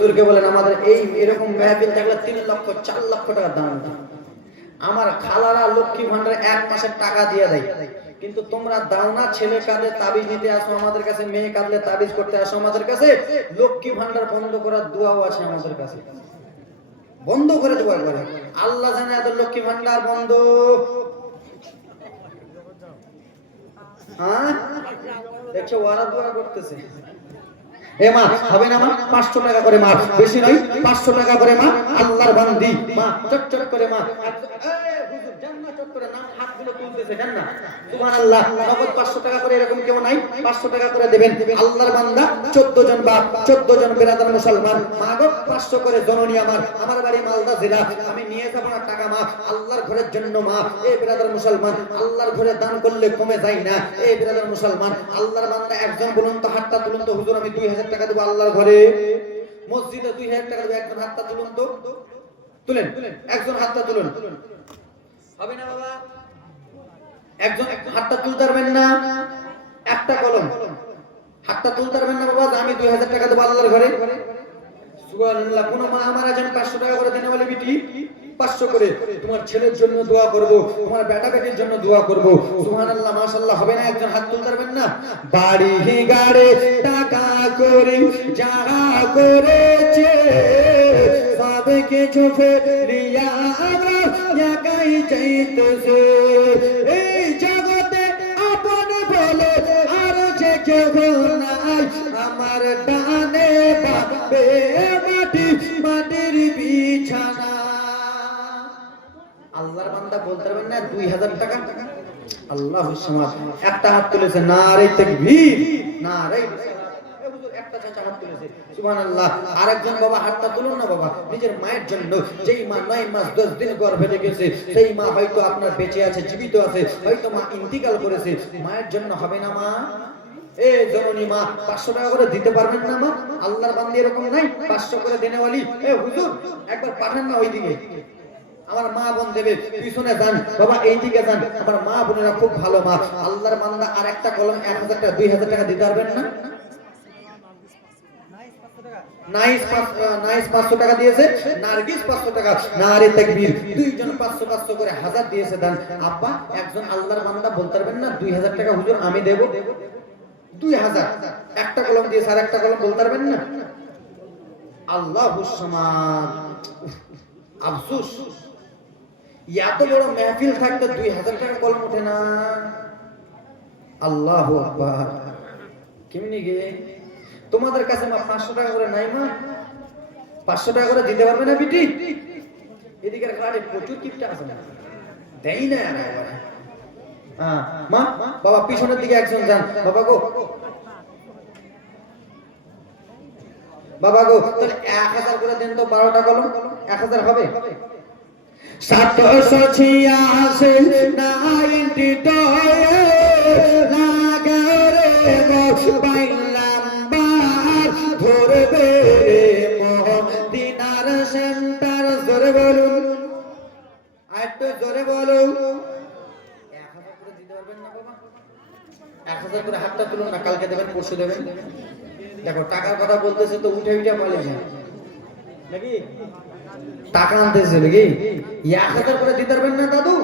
হুজুরকে বলেন আমাদের এই এরকম মেহফিল থাকলে 3 লক্ষ 4 লক্ষ টাকা দাম। আমার খালারা লক্ষ্মী ভান্ডারে 1 মাসের টাকা দিয়ে দেয়, কিন্তু তোমরা দাও না। ছেলে কাঁদলে তাবিজ নিতে আসো আমাদের কাছে, মেয়ে কাঁদলে তাবিজ করতে আসো আমাদের কাছে। লক্ষ্মী ভান্ডার বন্ধ করার দোয়াও আছে আমাদের কাছে, বন্ধ করে দোয়া করে। আল্লাহ জানে এত লক্ষ্মী ভান্ডার বন্ধ। হ্যাঁ দেখছো ওরা দোয়া করতেছে। এ মা হবে না মা, 500 টাকা করে মা, বেশি নয় 500 টাকা করে মা, আল্লাহর বান্দি মা, চটচট করে মা। হুজুর জান্নাত চট করে নাম হাতগুলো তুলতেছে জান না। সুবহানাল্লাহ। নগদ 500 টাকা করে এরকম কেউ নাই, 500 টাকা করে দেবেন। আল্লাহর বান্দা 14 জন বাপ, 14 জন বিরাদার মুসলমান মা গো 500 করে জননী আমার বাড়ি মালদা জেলা, আমি নিয়ে যাব না টাকা মা, আল্লাহর ঘরের জন্য মা। এই বিরাদার মুসলমান, আল্লাহর ঘরে দান করলে কমে যায় না। এই বিরাদার মুসলমান, আল্লাহর বান্দা একজন বলুন তো, হাতটা তুলুন তো। হুজুর আমি 2000 টাকা দেব আল্লাহর ঘরে, মসজিদে 2000 টাকা দেব। একজন হাতটা তুলুন তো, তুলেন, একজন হাতটা তুলুন। হবে না বাবা? একজন হাতটা তুলতে পারবেন না? একটা কলম হাতটা তুলতে পারবেন না বাবা? আমি 2000 টাকা দেব আল্লাহর ঘরে। সুবহানাল্লাহ। কোন মা আমার যেন 500 টাকা করে দেন, বলে বিটি 500 করে তোমার ছেলের জন্য দোয়া করব, তোমার বেটা বেটির জন্য দোয়া করব। সুবহানাল্লাহ মাশাআল্লাহ। হবে না? একজন হাত তুলতে পারবেন না? বাড়ি গাড়ে টাকা করে যা করেছে সবকে চোখে রিয়া আমরা একাই চাইতেছে। এই জগতে আপন বলে আর যে কেউ নাই, আমার ডানে বাপে মাটি মাটির বিছানা। আল্লাহর বান্দা বলতে পারবেন না 2000 টাকা? আল্লাহু সামাদ। একটা হাত তুলেছে, নারে তাকবীর, নারে একটা চাচা হাত তুলেছে। সুবহানাল্লাহ। আরেকজন বাবা হাতটা তুলুন না বাবা, নিজের মায়ের জন্য। যেই মা 9 মাস 10 দিন গর্ভে রেখেছে, সেই মা হয়তো আপনার বেঁচে আছে, জীবিত আছে, হয়তো মা ইন্তিকাল করেছে। মায়ের জন্য হবে না মা? এ জননী মা 500 টাকা করে দিতে পারবেন না মা? আল্লাহর বান্দা এরকম নাই 500 করে দেনেওয়ালি? এ হুজুর একবার পাঠান না ওইদিকে, আমার মা বোন দেবে। পিছনে যান বাবা, এইদিকে যান, আমার মা বোনেরা খুব ভালো মা। আল্লাহর বান্দা আর একটা কলম 1000 টাকা 2000 টাকা দিতে পারবেন না? নাইস 500 টাকা দিয়েছে, নার্গিস 500 টাকা, নারে তাকবীর। দুইজন 500 500 করে 1000 দিয়েছে দান। আব্বা একজন আল্লাহর বান্দা বলতে পারবেন না 2000 টাকা হুজুর আমি দেব? 2000 একটা কলম দিয়েছে, আর একটা কলম বলতে পারবেন না? আল্লাহুস সামাদ। আফসোস, এত বড় মাহফিল থাকতে 2000 টাকা কলম ওঠে না। আল্লাহু আকবার। কেমনি গে তোমাদের কাছে মা 500 টাকা করে নাই মা? 500 টাকা করে দিতে পারবে না বিটি? এদিকের ঘাটে প্রচুর কিপটা আছে না, দেই না একেবারে। হ্যাঁ মা বাবা পিছনের দিকে একজন যান। বাবা গো, বাবা গো তাহলে 1000 করে দেন তো, 12টা কলম 1000 হবে? 786 92 লাগারে বাইলাম বার ধরবে মদিনার সেন্টার। জোরে বলুন, আরেকটু জোরে বলুন। 1000 করে দিতে পারবেন না বাবা? 1000 করে হাতটা তুলুন না, কালকে দেবেন পরশু দেবেন। দেখো টাকার কথা বলতেছে তো উঠে উঠে পালিয়ে যায় নাকি? টাকা আনতেছে নাকি? 1000 করে দিতে পারবেন না দাদু?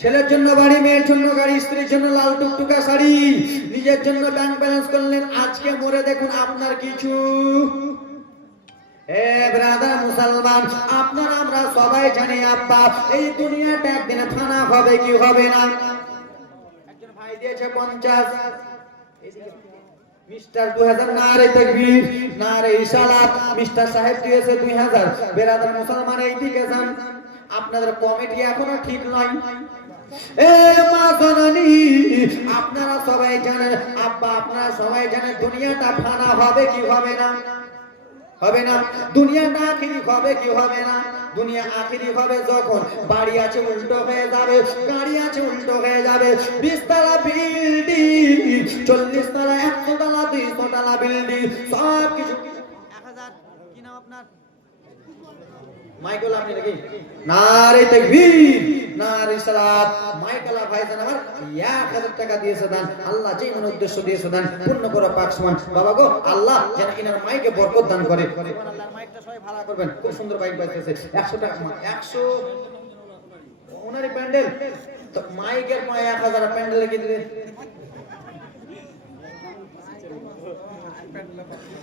ছেলের জন্য বাড়ি, মেয়ের জন্য গাড়ি, স্ত্রীর জন্য লাল টুকটুকা শাড়ি, নিজের জন্য ব্যাংক ব্যালেন্স করলেন, আজকে মরে দেখুন আপনার কিছু। এ ব্রাদার মুসলমান, আপনারা আমরা সবাই জানি আব্বা এই দুনিয়াটা একদিন ফানা হবে কি হবে না? একজন ভাই দিয়েছে 50, মিস্টার 2000, নারে তাকবীর, নারে ইসালাত। মিস্টার সাহেব দিয়েছে 2000। বেরাদার মুসলমান এইদিকে যান, আপনাদের কমিটি এখনো ঠিক নয়। এ মা জননী, আপনারা সবাই জানেন আব্বা, আপনারা সবাই জানেন দুনিয়াটা ফানা হবে কি হবে না? হবে না। দুনিয়াটা আখিরি হবে কি হবে না? দুনিয়া আখিরি হবে যখন বাড়ি আছে উল্টো হয়ে যাবে, গাড়ি আছে উল্টো হয়ে যাবে, 20 তলা বিল্ডিং, 40 তলা, 100 তলা, 200 তলা বিল্ডিং, সব কিছু। 1000 কি নাম আপনার? মাইকেল আপনি নাকি নারে তাকবীর নারে সালাত মাইকেলা ভাইজান আমার 1000 টাকা দিয়েছে দান আল্লাহ যেই মন উদ্দেশ্য দিয়েছে দান পূর্ণ করে পাক সমান বাবা গো আল্লাহ যেন ইনার মাইকে বরকত দান করে সুবহানাল্লাহ মাইকটা সবাই ভাড়া করবেন খুব সুন্দর মাইক বাজতেছে 100 টাকা 100 ওনারই প্যান্ডেল তো মাইকের পয় 1000 প্যান্ডেলে কি দিবে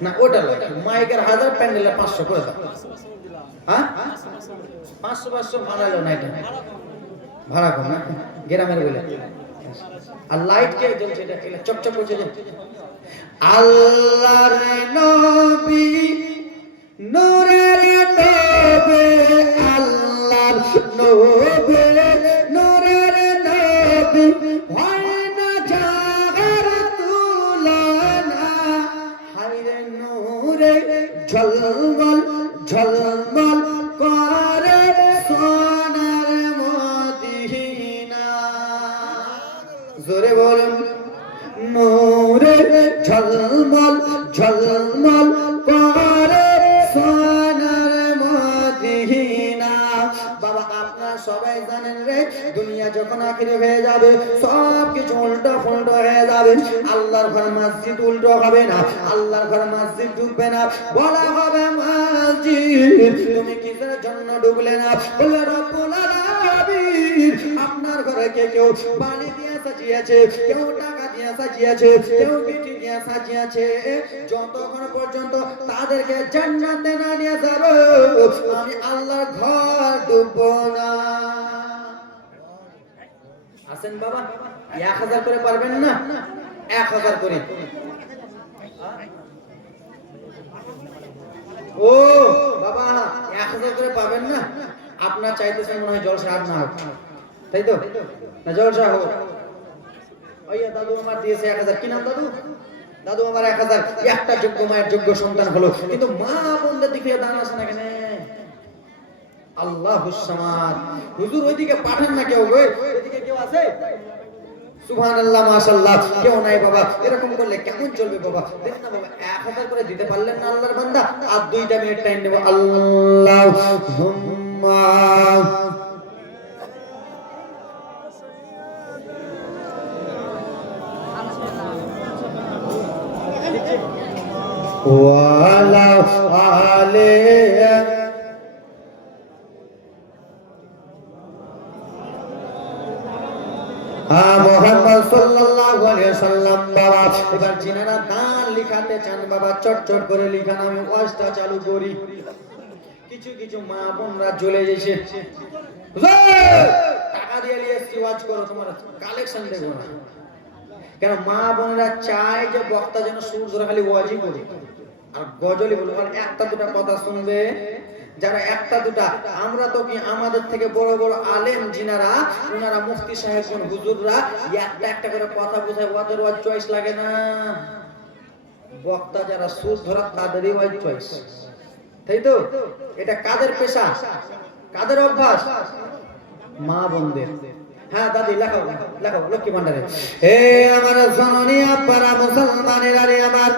না ওটা মাইকের 1000 প্যান্ডেলে 500 করে দাও হ্যাঁ 500 ভাড়ালো না এটা ভাড়া কম না গ্রামের বলে আর লাইট কে জ্বলছে এটা চকচক করছে আল্লাহর নবী নূরের নবী আল্লাহর নবী নূরের নবী হয় না জাগার তুলনা হায়রে নূরে ঝলমল ঝলমল করে সোনার মদিনা জোরে বলুন নূরে ঝলমল ঝলমল করে সোনার মদিনা বাবা আপনারা সবাই জানেন রে দুনিয়া যখন আখিরে হয়ে যাবে সব কিছু উল্টো ফুলটো হয়ে যাবে আল্লাহর ঘর মসজিদ উল্টো হবে না আল্লাহর ঘর মসজিদ ডুববে না বলা হবে মসজিদ তুমি কিসের জন্য ডুবলে না বলে রব্বুল আলামিন আপনার ঘরে কেউ বালি দিয়ে সাজিয়েছে কেউ টাকা দিয়ে সাজিয়েছে কেউ বিটি দিয়ে সাজিয়েছে যতক্ষণ পর্যন্ত তাদেরকে জান্নাতে না নিয়ে যাবে আমি আল্লাহর ঘর ডুববো না আসেন বাবা 1000 করে পারবেন না 1000 করে ও বাবা 1000 করে পাবেন না আপনার চাইতেছেন মনে হয় জলসা আর না তাই তো না জলসা হোক ওইয়া দাদু আমার দিয়েছে 1000 কি নাম দাদু দাদু আমার 1000 একটা যোগ্য মায়ের যোগ্য সন্তান হলো কিন্তু মা বোনদের দিকে দান আসে না কেন আল্লাহুস সামাদ হুজুর ওইদিকে পাঠান না কেউ গো এদিকে কেউ আছে সুবহানাল্লাহ মাশাআল্লাহ কেউ নাই বাবা এরকম করলে কেমন চলবে বাবা দেখ না বাবা 1000 করে দিতে পারলেন না আল্লাহর বান্দা আর 2টা মিনিট টাইম নেব আল্লাহুম্মা ওয়ালা আলে মুহাম্মদ সাল্লাল্লাহু আলাইহি ওয়াসাল্লাম বাবা এবার জিনারা দান লিখাতে চান বাবা চটচট করে লিখান আমি ওয়াজটা চালু করি কিছু কিছু মা বোনরা চলে গেছে টাকা দিয়ে লিয়েছি ওয়াজ করো তোমার কালেকশন দেখো না কেন মা বোনরা চায় যে বক্তা যেন সুর ধরে খালি ওয়াজই করে আর গজলই বলবে আর একটা দুটা কথা শুনবে যারা একটা দুটা আমরা তো কি আমাদের থেকে বড় বড় আলেম জিনারা ওনারা মুফতি সাহেবগণ হুজুররা একটা একটা করে কথা বোঝায় ওদের ওয়াজ চয়েস লাগে না বক্তা যারা সুর ধরা তাদেরই ওয়াজ চয়েস তাই তো এটা কাদের পেশা কাদের অভ্যাস মা বোনদের হ্যাঁ দাদি লেখাও লেখাও লক্ষ্মী ভান্ডারে হে আমার জননী আব্বারা মুসলমানেরা রে আমার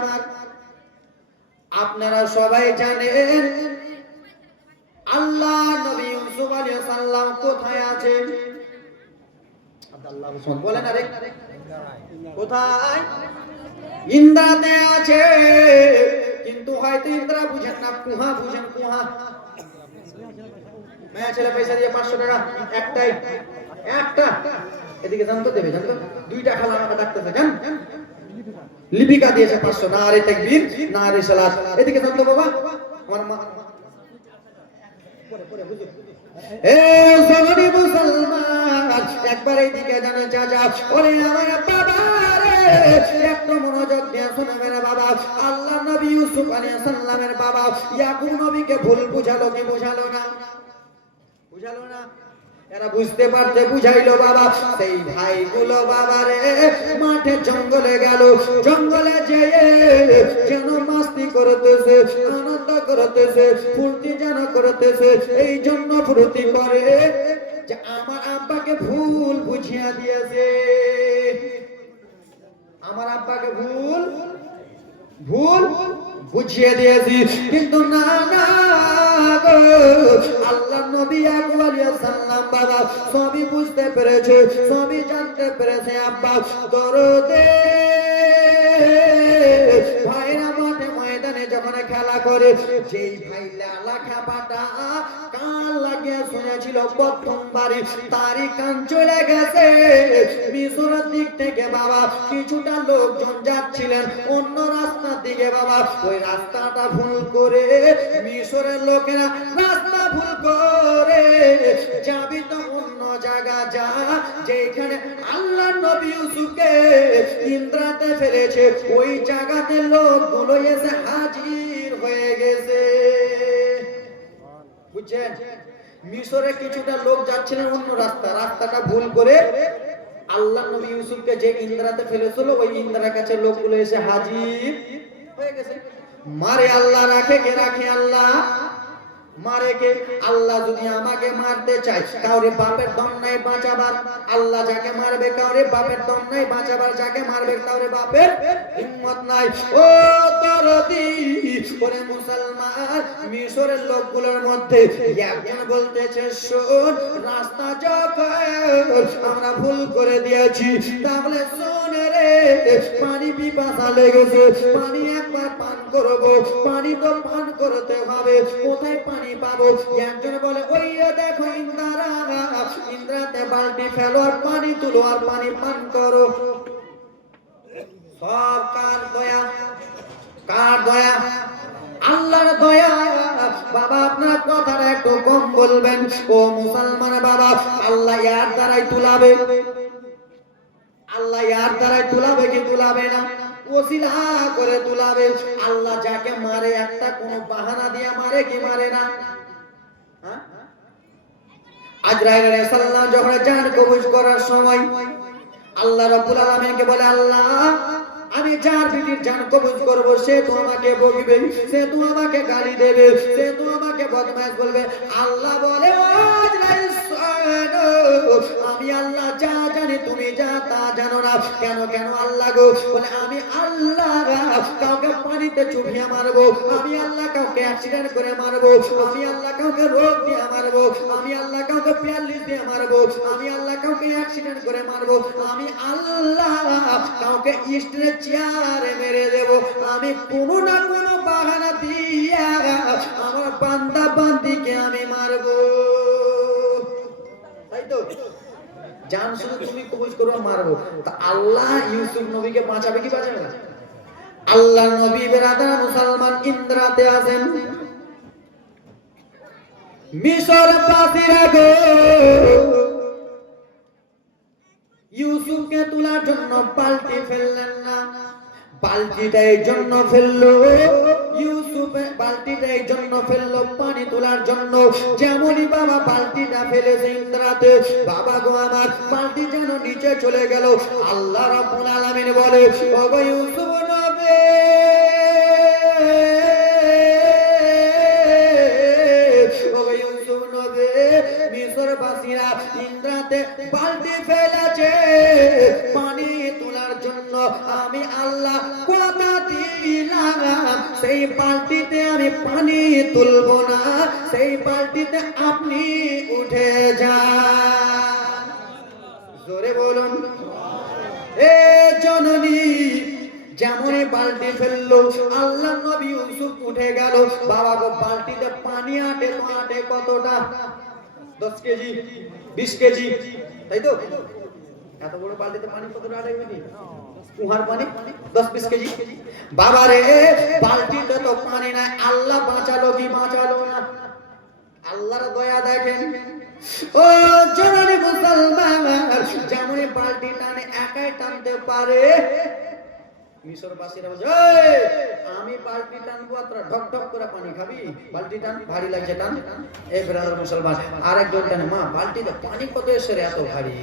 আপনারা সবাই জানেন আল্লাহ নবী ইউসুফ আলাইহিস সালাম কোথায় আছেন আব্দুল্লাহ উসমান বলেন আরে কোথায় ইন্দ্রাতে আছে কিন্তু হয়তো ইন্দ্রা বুঝেন না কুহা বুঝেন কুহা মেয়ে ছেলে পয়সা দিয়ে 500 টাকা একটাই একটা এদিকে জানতো দেবে জানতো 2টা খালা আমাকে ডাকতেছে জান লিপিকা দিয়েছে 500 নারে তাকবীর নারে সালাত এদিকে জানতো বাবা আমার মা এ জননী মুসলমান একবার এইদিকে জানা চাচা ওরে আমার বাবা রে একটু মনোযোগ দিয়ে শুনবেন বাবা আল্লাহ নবী ইউসুফ আলাইহিস সালামের বাবা ইয়াকুব নবীকে ভুল বুঝালো কি বুঝালো না বুঝালো না এরা বুঝতে পারতে বুঝাইলো বাবা সেই ভাইগুলো বাবা রে মাঠে জঙ্গলে গেল জঙ্গলে যেয়ে যেন মাস্তি করতেছে আনন্দ করতেছে ফুর্তি যেন করতেছে এই জন্য ফুর্তি করে যে আমার আব্বাকে ভুল বুঝিয়ে দিয়েছে আমার আব্বাকে ভুল বুঝিয়ে দিয়েছি কিন্তু না না গো আল্লাহ নবী ইয়াকুব আলাইহিস সালাম বাবা সবই বুঝতে পেরেছে, সবই জানতে পেরেছে। আব্বা দরদে ভাইরা মাঠে ময়দানে যখন খেলা করে, যেই ভাই লালা খাপাটা কান লাগিয়ে শুনেছিল প্রথমবারই, তারই কান চলে গেছে। মিশরের দিক থেকে বাবা কিছুটা লোকজন যাচ্ছিলেন অন্য রাস্তার দিকে বাবা, ওই রাস্তাটা ভুল করে মিশরের লোকেরা রাস্তা ভুল করে যাবি তো অন্য জায়গা যা, যেখানে আল্লাহ নবী ইউসুফকে ইন্দ্রাতে ফেলেছে ওই জায়গাতে লোকগুলো এসে হাজির হয়ে গেছে। বুঝছেন? মিশরে কিছুটা লোক যাচ্ছিলেন অন্য রাস্তাটা ভুল করে আল্লাহ নবী ইউসুফকে যে ইন্দ্রাতে ফেলেছিল ওই ইন্দ্রার কাছে লোকগুলো এসে হাজির হয়ে গেছে। মারে আল্লাহ, রাখে কে? রাখে আল্লাহ। মারে কে? আল্লাহ যদি আমাকে মারতে চায়, কাউরে বাপের দম নাই বাঁচাবার, আল্লাহ যাকে মারবে কাউরে বাপের দম নাই বাঁচাবার, যাকে মারবে কাউরে বাপের হিম্মত নাই। ও দরদি ওরে মুসলমান, মিশরের লোকগুলোর মধ্যে একজন বলতেছে, শোন রাস্তা যখন আমরা ভুল করে দিয়েছি, তাহলে শোন রে, পানি পিপাসা লেগেছে, পানি একবার পান করব, পানি তো পান করতে হবে, কোথায় পানি পাবো? একজন বলে, ওই দেখো ইন্দ্রাতে বালতি ফেলো আর পানি তুলো আর পানি পান করো। সব কার দয়া? কার দয়া? আল্লাহর দয়া। বাবা আপনার কথাটা একটু কম বলবেন ও মুসলমান বাবা। আল্লাহ ইয়ার দ্বারাই তুলাবে, আল্লাহ ইয়ার দ্বারাই তুলাবে কি তুলাবে না? ওসিলা করে তুলাবে। আল্লাহ যাকে মারে একটা কোন বাহানা দিয়ে মারে কি মারে না? আজরাইল আলাইহিস সালাম যখন জান কবজ করার সময় আল্লাহ রাব্বুল আলামিনকে বলে, আল্লাহ আমি যার বিটির জান কবজ করব সে তো আমাকে বকবে, সে তো আমাকে গালি দেবে, সে তো আমাকে বদমাইশ বলবে। আল্লাহ বলে, আজরাইল আমি আল্লাহ যা জানি তুমি যা তা জানো না। কেন কেন আল্লাহ গো? বলে আমি আল্লাহ কাউকে পানিতে চুবিয়ে মারবো, আমি আল্লাহ কাউকে অ্যাক্সিডেন্ট করে মারবো, আমি আল্লাহ কাউকে রোগ দিয়ে মারবো, আমি আল্লাহ কাউকে প্যারালিস দিয়ে মারবো, আমি আল্লাহ কাউকে অ্যাক্সিডেন্ট করে মারবো, আমি আল্লাহ কাউকে স্ট্রেচ চেয়ারে মেরে দেব। আমি কোনো না কোনো বাহানা দিয়া আমার বান্দা বান্দিকে আমি মারবো। তাই তো? জান শুধু তুমি কবজ করো মারবো। তা আল্লাহ ইউসুফ নবীকে বাঁচাবে কি বাঁচাবে না? আল্লাহ নবী বেরাদার মুসলমান ইন্দ্রাতে আছেন, মিশর পাসিরা গো ইউসুফকে তোলার জন্য বালতি ফেললেন না। বালতিটা এই জন্য ফেললো ইউসুফ, বালতিটা এই জন্য ফেললো পানি তোলার জন্য। যেমনই বাবা বালতিটা ফেলেছে ইন্দ্রাতে, বাবা গো আমার বালতি যেন নিচে চলে গেল। আল্লাহ রাব্বুল আলামিন বলে, ওগো ইউসুফ নবী, ওগো ইউসুফ নবী, মিশরবাসীরা ইন্দ্রাতে বালতি ফেলেছে পানি তোলার জন্য। আমি আল্লাহ কথা দিলাম সেই বালতিতে আমি পানি তুলবো না, সেই বালতিতে আপনি উঠে যান। জোরে বলুন। এ জননী যেমনই বালতি ফেললো আল্লাহ নবী ইউসুফ উঠে গেল। বাবা গো বালতিতে পানি আটে তো আটে কতটা? 10 কেজি 20 কেজি, তাই তো? এত বড় বালতিতে পানি কতটা আটে নাকি? কুহার পানি 10-20 কেজি। বাবা রে বালতিতে তো পানি নাই, আল্লাহ বাঁচালো কি বাঁচালো না? আল্লাহর দয়া দেখেন ও জননী মুসলমান। যেমনই বালতি টানে একাই টানতে পারে, মিশরবাসীরা বলে, আমি বালতি টানবো আর তোরা ঢক ঢক করে পানি খাবি? বালতি টান, ভারী লাগছে টান। এই ব্রাদার মুসলমান আরেকজন টানে, মা বালতিতে পানি কত এসে রে এত ভারী,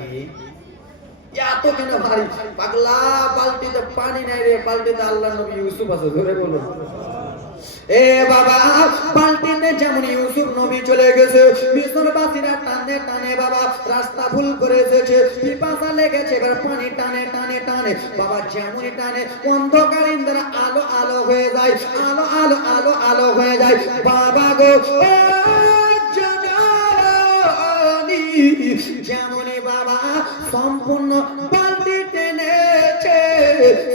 এত কেন ভারী? পাগলা বালতিতে পানি নাই রে, বালতিতে আল্লাহ নবী ইউসুফ আছে। ধরে বলো। এ বাবা বালতিতে যেমন ইউসুফ নবী চলে গেছে এসেছে, মিশরবাসীরা টানে টানে বাবা রাস্তা ভুল করে এসেছে, পিপাসা লেগেছে, এবার পানি টানে টানে টানে বাবা যেমনই টানে অন্ধকার ইন্দ্র আলো আলো হয়ে যায়, আলো আলো আলো আলো হয়ে যায় বাবা গো যেমনই বাবা সম্পূর্ণ বালতি টেনেছে,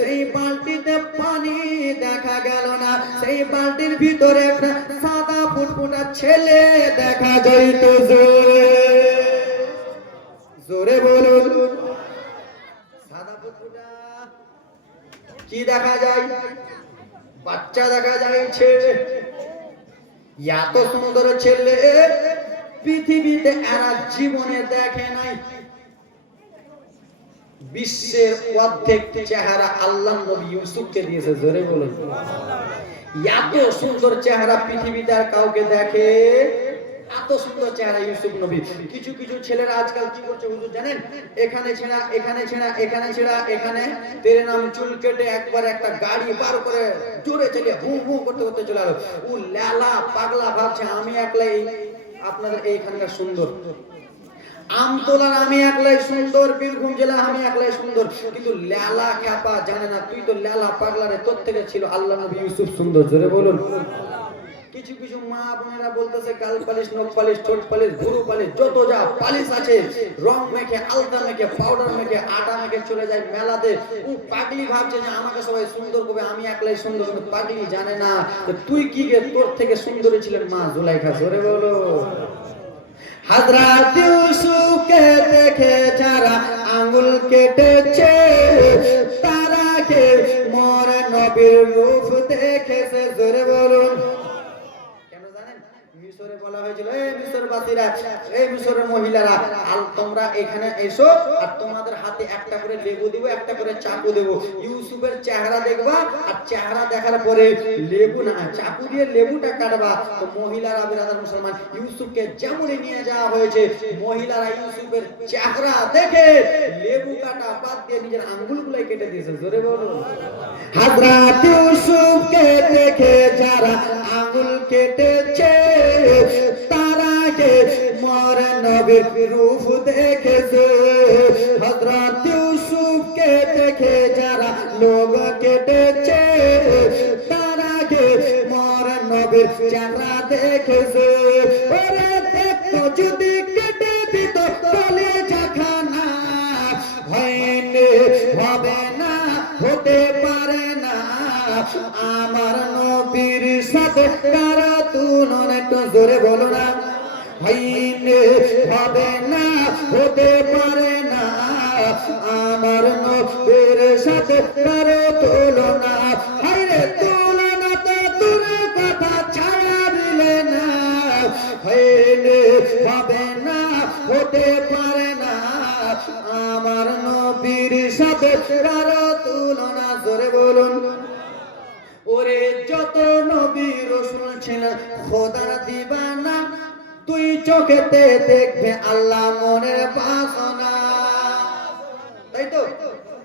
সেই বালতিতে পানি দেখা গেল না, সেই বালতির ভিতরে একটা সাদা ফুটফুটা ছেলে দেখা যাইতেছে। জোরে বলুন, সাদা ফুটফুটা কি দেখা যায়? বাচ্চা দেখা যাচ্ছে। এত সুন্দর ছেলে পৃথিবীতে এরা জীবনে দেখে নাই। বিশ্বের অর্ধেক চেহারা আল্লাহ নবী ইউসুফকে দিয়েছে। জোরে বলুন, এত সুন্দর চেহারা পৃথিবীতে আর কাউকে দেখে? এত সুন্দর চেহারা ইউসুফ নবী। কিছু কিছু ছেলেরা আজকাল কি করছে হুজুর জানেন? এখানে ছেঁড়া, এখানে ছেঁড়া, এখানে ছেঁড়া, এখানে তেরে নাম চুল কেটে একবার একটা গাড়ি পার করে জোরে চলে হু হু করতে করতে চলে গেল। ও লেলা পাগলা ভাবছে আমি একলাই আপনাদের এইখানকার সুন্দর, আমতলার আমি একলাই সুন্দর, বীরভূম জেলা আমি একলাই সুন্দর, কিন্তু লেলা খ্যাপা জানে না তুই তো লেলা পাগলারে তোর থেকে ছিল আল্লাহ নবী ইউসুফ সুন্দর। জোরে বলুন। কিছু কিছু মা বোনেরা বলতেছে গাল পালিশ, নখ পালিশ, ঠোঁট পালিশ, ভুরু পালিশ, যত যা পালিশ আছে রং মেখে, আলতা মেখে, পাউডার মেখে, আটা মেখে চলে যায় মেলাতে। ও পাগলি ভাবছে যে আমাকে সবাই সুন্দর করবে, আমি একলাই সুন্দর, কিন্তু পাগলি জানে না তুই কি গে, তোর থেকে সুন্দরী ছিলেন মা জুলাইখা। জোরে বলো। হযরত ইউসুফকে দেখে যারা আঙ্গুল কেটেছে, তারাকে মোর নবীর রূপ দেখেছে। জোরে বলুন। কেন জানেন? মিশরে বলা হয়েছিল এই মিশরবাসীরা, এই মিশরের মহিলারা তোমরা এখানে এসো আর তোমাদের হাতে একটা করে লেবু দেব, একটা করে চাকু দেব, ইউসুফের চেহারা দেখবা আর চেহারা দেখার পরে লেবু না চাকু দিয়ে লেবুটা কাটবা। তো মহিলারা বিরাদার মুসলমান ইউসুফকে যেমনই নিয়ে যাওয়া হয়েছে, মহিলারা ইউসুফের চেহারা দেখে লেবু কাটা বাদ দিয়ে নিজের আঙ্গুলগুলাই কেটে দিয়েছে। জোরে বলুন। হযরত ইউসুফকে দেখে যারা আঙ্গুল কেটেছে, তারাকে মোর নবীর রূপ দেখেছে। হযরত ইউসুফকে দেখে যারা লোক কেটেছে, তারাকে মোর নবীর চেহারা দেখেছে। ওরে দেখো যদি কেটে দিত কলিজা খানা, হয়নি হবে না, হতে পারে না আমার নবীর সাথে কারা তুলনা। একটু জোরে বলো না। হয়নি হবে না, হতে পারে না আমার নবীর সাথে কারা তুলনা। হায়রে তুলনা তো দূরের কথা, ছায়া দিলে না। হয়নি হবে না, হতে পারে না আমার নবীর সাথে কারো তুলনা। জোরে বলুন। ওরে যত নবী রাসূল ছিলেন খোদার দিবানা, তুই চোখেতে দেখবে আল্লাহ মনের বাসনা। তাই তো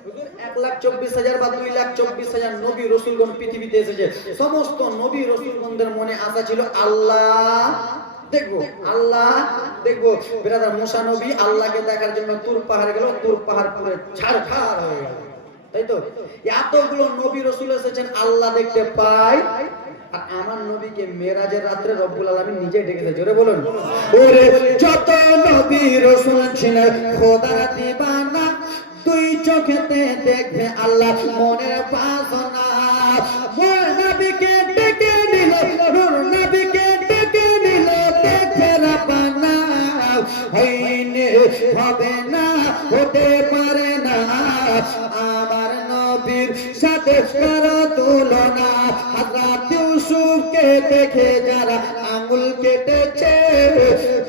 হুজুর 1,24,000 বা 2,24,000 নবী রাসূলগণ পৃথিবীতে এসেছে। সমস্ত নবী রাসূলগণদের মনে আশা ছিল আল্লাহ দেখবো, আল্লাহ দেখবো। বিরাদার মুসা নবী আল্লাহকে দেখার জন্য তুর পাহাড়ে গেল, তুর পাহাড় পুরো ছারখার হয়ে গেল। তাই তো এতগুলো নবী রাসূল এসেছেন আল্লাহ দেখতে পায়, আর আমার নবীকে মেরাজের রাতে রব্বুল আলামিন নিজে ডেকেছে। জোরে বলুন। ওরে যত নবী রাসূল ছিলেন খোদার দিবানা, তুই চোখেতে দেখবে আল্লাহ মনের বাসনা। মোর নবীকে ডেকে নিল, নূর নবীকে ডেকে নিল, দেখে রাব্বানা। হয়নি হবে না, হতে পারে না আমার নবীর সাথে কারো তুলনা। হযরত ইউসুফকে দেখে যারা আঙ্গুল কেটেছে,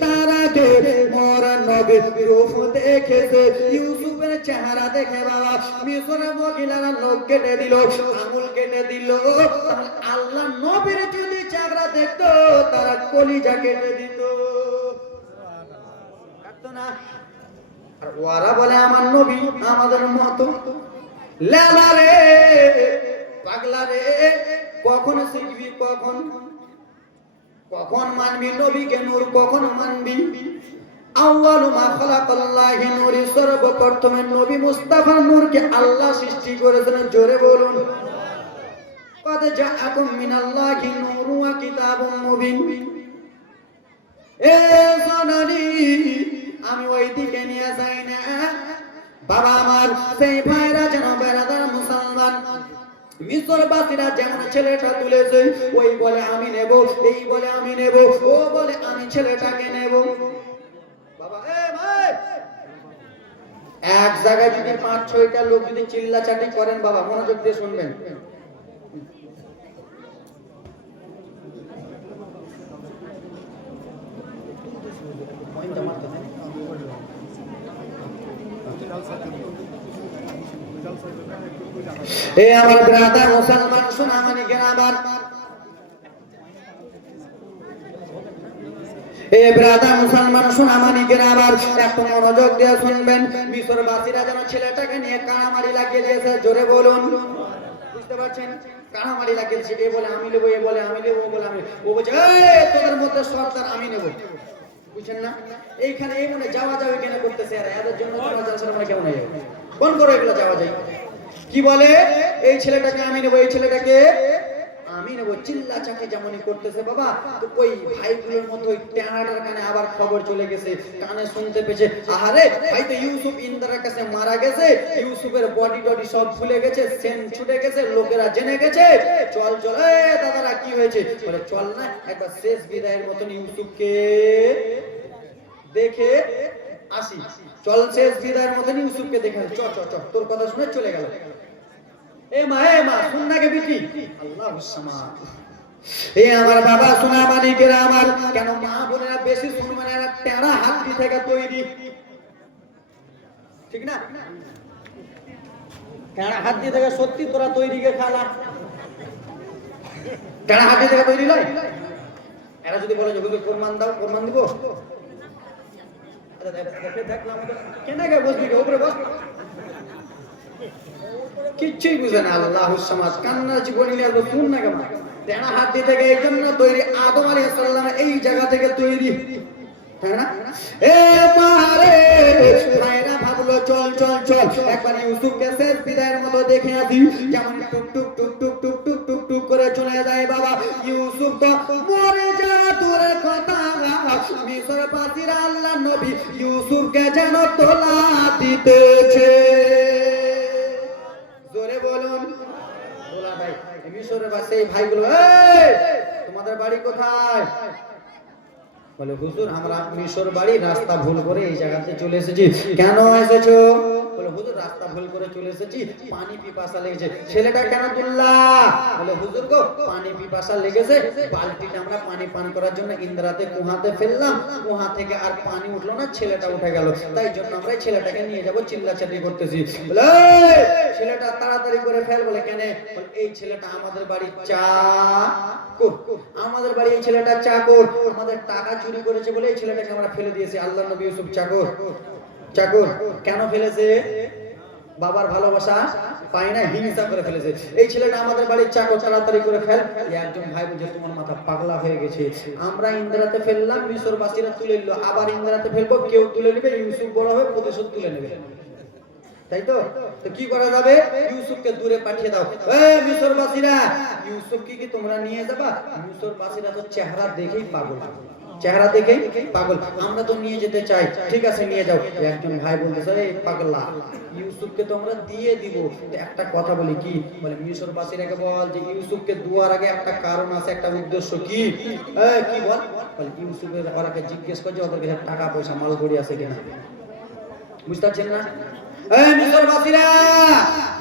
তারাকে মোর নবীর রূপ দেখেছে। ইউসুফের চেহারা দেখে বাবা মিশরের মহিলারা নখ কেটে দিল, আঙ্গুল কেটে দিল। আল্লাহ নবীর যদি চেহারা দেখতো তারা কলিজা কেটে দিত, কাটতো না। আর ওরা বলে আমার নবী আমাদের মতো। লেলা রে পাগলা রে, কখন শিখবি, কখন কখন মানবি নবীকে নূর, কখন মানবি আউয়ালু মা খালাকাল্লাহি নূর, সর্বপ্রথমে নবী মুস্তাফার নূরকে আল্লাহ সৃষ্টি করেছেন। জোরে বলুন কদ জাআকুম মিনাল্লাহি নূরুন ওয়া কিতাবুম মুবিন। এ সোনালি আমি ওই দিকে নিয়ে যাই না বাবা আমার, সেই ভাইরা যেন বেরাদার মুসলমান মিশরবাসীরা যেমন ছেলেটা তুলেছে ওই বলে আমি নেব, এই বলে আমি নেব, ও বলে আমি ছেলেটাকে নেব। বাবা ভাই, এক জায়গায় যদি 5-6টা লোক যদি চিল্লাচাটি করেন বাবা মনোযোগ দিয়ে শুনবেন, এ আমার ব্রাদার মুসলমান শোনা মানে গ্রামার, এ ব্রাদার মুসলমান শোনা মানে গ্রামার, একটু মনোযোগ দিয়ে শুনবেন। মিশরবাসীরা যেন ছেলেটাকে নিয়ে কানামারি লাগিয়ে দিয়েছে। জোরে বলুন, বুঝতে পারছেন? কানামারি লাগিয়ে দিয়েছে। এ বলে আমি নেবো, এ বলে আমি নেবো, ও বলে আমি, ও বলছে এই তোদের মধ্যে সর্দার আমি নেবো। বুঝছেন না? এইখানে এই মনে যাওয়া যাবে কেন করতেছে, আর এদের জন্য যাওয়া যাচ্ছে না কেমন হয়? কোন করে এগুলো যাওয়া যায়? কি বলে এই ছেলেটাকে আমি নেবো, এই ছেলেটাকে আমি নেবো, চিল্লা চাকি যেমনই করতেছে বাবা। তো ওই ভাইগুলোর মতো ওই টেনাটার কানে আবার খবর চলে গেছে, কানে শুনতে পেয়েছে আহারে ভাই তো ইউসুফ ইন্দ্রার কাছে মারা গেছে, ইউসুফের বডি টডি সব ভুলে গেছে, সেন ছুটে গেছে, লোকেরা জেনে গেছে। চল চল এ দাদারা কি হয়েছে? বলে চল না একবার শেষ বিদায়ের মতন ইউসুফকে দেখে আসি, চল শেষ বিদায়ের মতন ইউসুফকে দেখে আসি, চ চ চ। তোর কথা শুনে চলে গেল। এ মা শুন না কে বিটি, আল্লাহুস সামাদ। এ আমার বাবা শোনা মানিকেরা আমার, কেন মা বোনেরা বেশি শুনবেন, এরা টেরা হাড্ডি থেকে তৈরি, ঠিক না? টেরা হাড্ডি থেকে সত্যি তোরা তৈরি কে খালা, টেরা হাড্ডি থেকে তৈরি নয়। এরা যদি বলে যে হুজুর প্রমাণ দাও, প্রমাণ দিব, দেখলাম কেন গে বসবি, উপরে বস, কিচ্ছুই বুঝে না। আল্লাহুস সামাদ, কান্না জীবন নিয়ে আসবো শুন না কেমন। তেনা হাড্ডি থেকে এই জন্য তৈরি, আদম আলাইহিস সালাম এই জায়গা থেকে তৈরি, তাই না? এ মারে ভাইরা ভাবলো চল চল চল একবার ইউসুফকে শেষ বিদায়ের মতো দেখে আসি। যেমন টুক টুক টুক টুক টুক টুক টুক টুক টুক করে চলে যায় বাবা। ইউসুফ তো মরে যা দূরে কথা, মিশরবাসীরা আল্লাহর নবী ইউসুফকে যেন তোলা দিতেছে। জোরে বলুন তোলা ভাই। মিশরের বাসে ভাইগুলো, এই তোমাদের বাড়ি কোথায়? বলে হুজুর আমরা মিশর বাড়ি, রাস্তা ভুল করে এই জায়গাতে চলে এসেছি। কেন এসেছো? বলে হুজুর রাস্তা ভুল করে চলে এসেছি, পানি পিপাসা লেগেছে। ছেলেটা কেন তুললা? বলে হুজুর গো পানি পিপাসা লেগেছে, বালতিটা আমরা পানি পান করার জন্য ইন্দ্রাতে কুহাতে ফেললাম, কুহা থেকে আর পানি উঠলো না, ছেলেটা উঠে গেল, তাই জন্য আমরা ছেলেটাকে নিয়ে যাব, চিল্লাচাল্লি করতেছি। বলে ছেলেটা তাড়াতাড়ি করে ফেল। বলে কেন? এই ছেলেটা আমাদের বাড়ির চাকর, আমাদের বাড়ি এই ছেলেটা চাকর, আমাদের টাকা চুরি করেছে বলে এই ছেলেটাকে আমরা ফেলে দিয়েছি। আল্লাহর নবী ইউসুফ চাকর, চাকর কেন ফেলেছে? বাবার ভালোবাসা পায় না, হিংসা করে ফেলেছে। এই ছেলেটা আমাদের বাড়ির চাকর, তাড়াতাড়ি করে ফেল। একজন ভাই বলছে তোমার মাথা পাগলা হয়ে গেছে, আমরা ইন্দ্রাতে ফেললাম, মিশরবাসীরা তুলে নিল, আবার ইন্দ্রাতে ফেলবো, কেউ তুলে নেবে, ইউসুফ বড় হবে প্রতিশোধ তুলে নেবে, তাই তো? তো কি করা যাবে? ইউসুফকে দূরে পাঠিয়ে দাও। এই মিশরবাসীরা ইউসুফকে কি তোমরা নিয়ে যাবা? মিশরবাসীরা তো চেহারা দেখেই পাগল, চেহারা দেখেই পাগল, আমরা তো নিয়ে যেতে চাই। ঠিক আছে নিয়ে যাও। একজন ভাই বলতেছে এই পাগলা ইউসুফকে তো আমরা দিয়ে দিব, একটা কথা বলি কি? বলে মিশরবাসীরাকে বল যে ইউসুফকে দুয়ার আগে একটা কারণ আছে, একটা উদ্দেশ্য। কি? কি বল? বলে ইউসুফের ওরাকে জিজ্ঞেস করে যে ওদের কাছে টাকা পয়সা মাল গড়ি আছে কিনা। বুঝতে পারছেন না? এই মিশরবাসীরা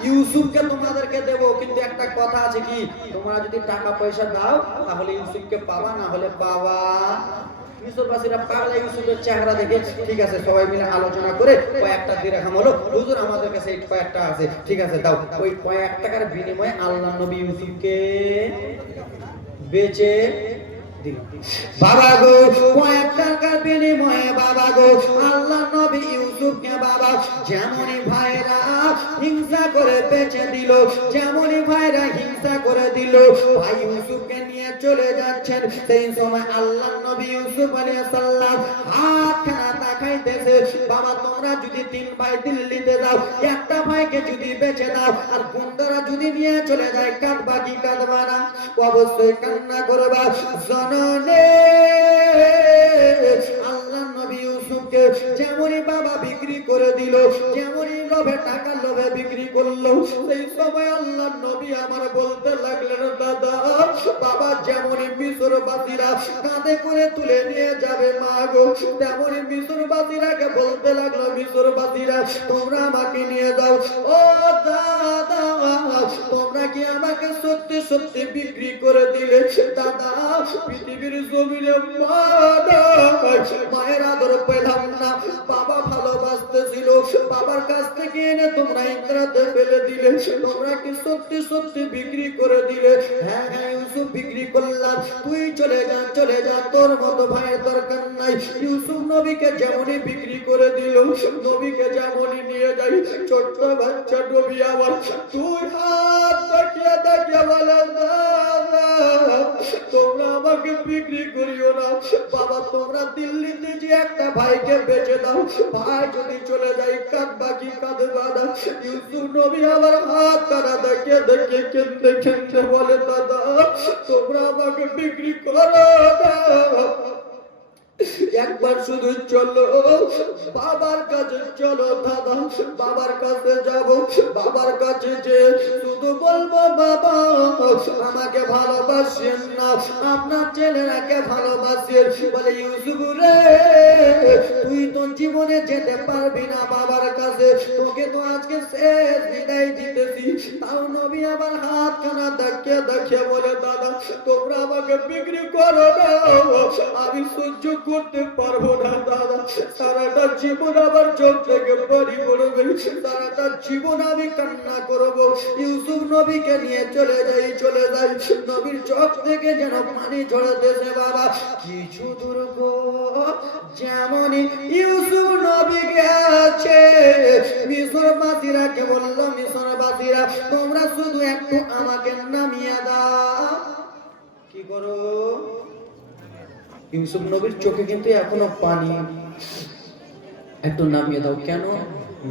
ইউসুফকে তোমাদেরকে দেব, কিন্তু একটা কথা আছে কি? তোমরা যদি টাকা পয়সা দাও তাহলে ইউসুফকে পাবা, না হলে পাবা। মিশরবাসীরা পাগলা ইউসুফের চেহারা দেখে ঠিক আছে সবাই মিলে আলোচনা করে কয়েকটা দিরহাম হলো, হুজুর আমাদের কাছে এই কয়েকটা আছে, ঠিক আছে দাও। ওই কয়েক টাকার বিনিময়ে আল্লাহর নবী ইউসুফকে বেচে বাবা গো কয়েক টাকার বিনিময়ে বাবা গো আল্লাহ নবী ইউসুফকে বাবা যেমনই ভাইরা হিংসা করে বেঁচে দিল, যেমনই ভাইরা হিংসা করে দিল, ভাই ইউসুফকে নিয়ে চলে যাচ্ছেন। সেই সময় আল্লাহ নবী ইউসুফ আলাইহিস সালাম হাতখানা দেখাইতেছে, বাবা তোমরা যদি 3 ভাই দিল্লিতে যাও, একটা ভাইকে যদি বেঁচে দাও আর গুন্ডারা যদি নিয়ে চলে যায়, কাঁদবা কি কাঁদবা না? অবশ্যই কান্না করবা। জননে আল্লাহ নবী ইউসুফকে যেমনই বাবা বিক্রি করে দিল, যেমনই লোভে টাকা লোভে বিক্রি করলো, সেই সময় আল্লাহ নবী আমার বলতে লাগলেন, দাদা বাবা যেমনই মিশরবাসীরা কাঁধে করে তুলে নিয়ে যাবে মা গো, তেমনই মিশরবাসীরাকে বলতে লাগলো, মিশরবাসীরা তোমরা আমাকে নিয়ে যাও। ও দাদা তোমরা কি আমাকে সত্যি সত্যি বিক্রি করে দিলে? দাদা পৃথিবীর জমিনে মায়ের আদর পেলাম না, বাবা ভালোবাসতেছিল, বাবার কাছ থেকে এনে তোমরা ইন্দ্রাতে ফেলে দিলে, তোমরা কি সত্যি সত্যি বিক্রি করে দিলে? হ্যাঁ হ্যাঁ ইউসুফ বিক্রি করলাম, তুই চলে যা চলে যা, তোর মতো ভাইয়ের দরকার নাই। ইউসুফ নবীকে যেমনই বিক্রি করে দিল, নবীকে যেমনই নিয়ে যাই, ছোট্ট বাচ্চা নবী আমার তুই হাত দেখিয়ে দেখিয়ে বলে, তোমরা আমাকে বিক্রি করিও না বাবা, তোমরা দিল্লিতে যে একটা ভাইকে বেঁচে দাও, ভাই যদি চলে যায় কাঁদবা কি কাঁদবা না? ইউসুফ নবী আমার হাত তারা দেখিয়ে দেখিয়ে কেঁদে কেঁদে বলে, দাদা তোমরা আমাকে বিক্রি করো না, একবার শুধু চলো বাবার কাছে, চলো দাদা বাবার কাছে যাব, বাবার কাছে যে শুধু বলবো, বাবা আমাকে ভালোবাসেন না, আপনার ছেলেরাকে ভালোবাসেন। বলে ইউসুফ রে তুই তো জীবনে যেতে পারবি না বাবার কাছে, তোকে তো আজকে শেষ বিদায় দিতেছি। তাও নবী আবার হাত খানা দেখিয়ে দেখিয়ে বলে, দাদা তোমরা আমাকে বিক্রি করো না, আমি সহ্য করতে পারবো না দাদা, সারাটা জীবন আমার চোখ থেকে পানি পড়বে, সারাটা জীবন আমি কান্না করব। ইউসুফ নবীকে নিয়ে চলে যাই চলে যাই, নবীর চোখ থেকে যেন পানি ঝরতেছে বাবা। কিছু দূর গো যেমনই ইউসুফ নবী গেছে, মিশরবাসীরাকে বলল, মিশরবাসীরা তোমরা শুধু একটু আমাকে নামিয়ে দাও। কি করো? ইউসুফ নবীর চোখে কিন্তু এখনো পানি, একটু নামিয়ে দাও। কেন?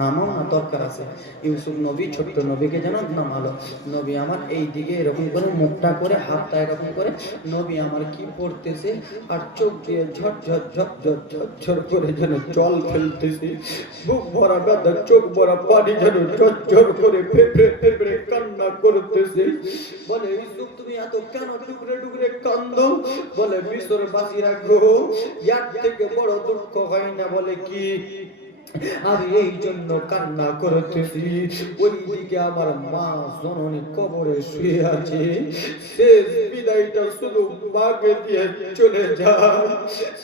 নামাও না, দরকার আছে। ইউসুফ নবী ছোট্ট নবীকে যেন নামালো। নবী আমার এই দিকে এরকম করে মুখটা করে হাতটা এরকম করে নবী আমার কি পড়তেছে, আর চোখ দিয়ে ঝট ঝট ঝট ঝট ঝট ঝট করে যেন জল ফেলতেছে, বুক ভরা ব্যথা, চোখ ভরা পানি যেন ঝট ঝট করে ফেফড়ে ফেফড়ে কান্না করতেছে। বলে ইউসুফ তুমি এত কেন টুকরে টুকরে কান্দো? বলে মিশরবাসীরা গো এর থেকে বড় দুঃখ হয় না। বলে কি? আমি এই জন্য কান্না করতেছি, ওইদিকে আমার মা জননী কবরে শুয়ে আছে, শেষ বিদায়টা শুধু মাকে দিয়ে চলে যায়,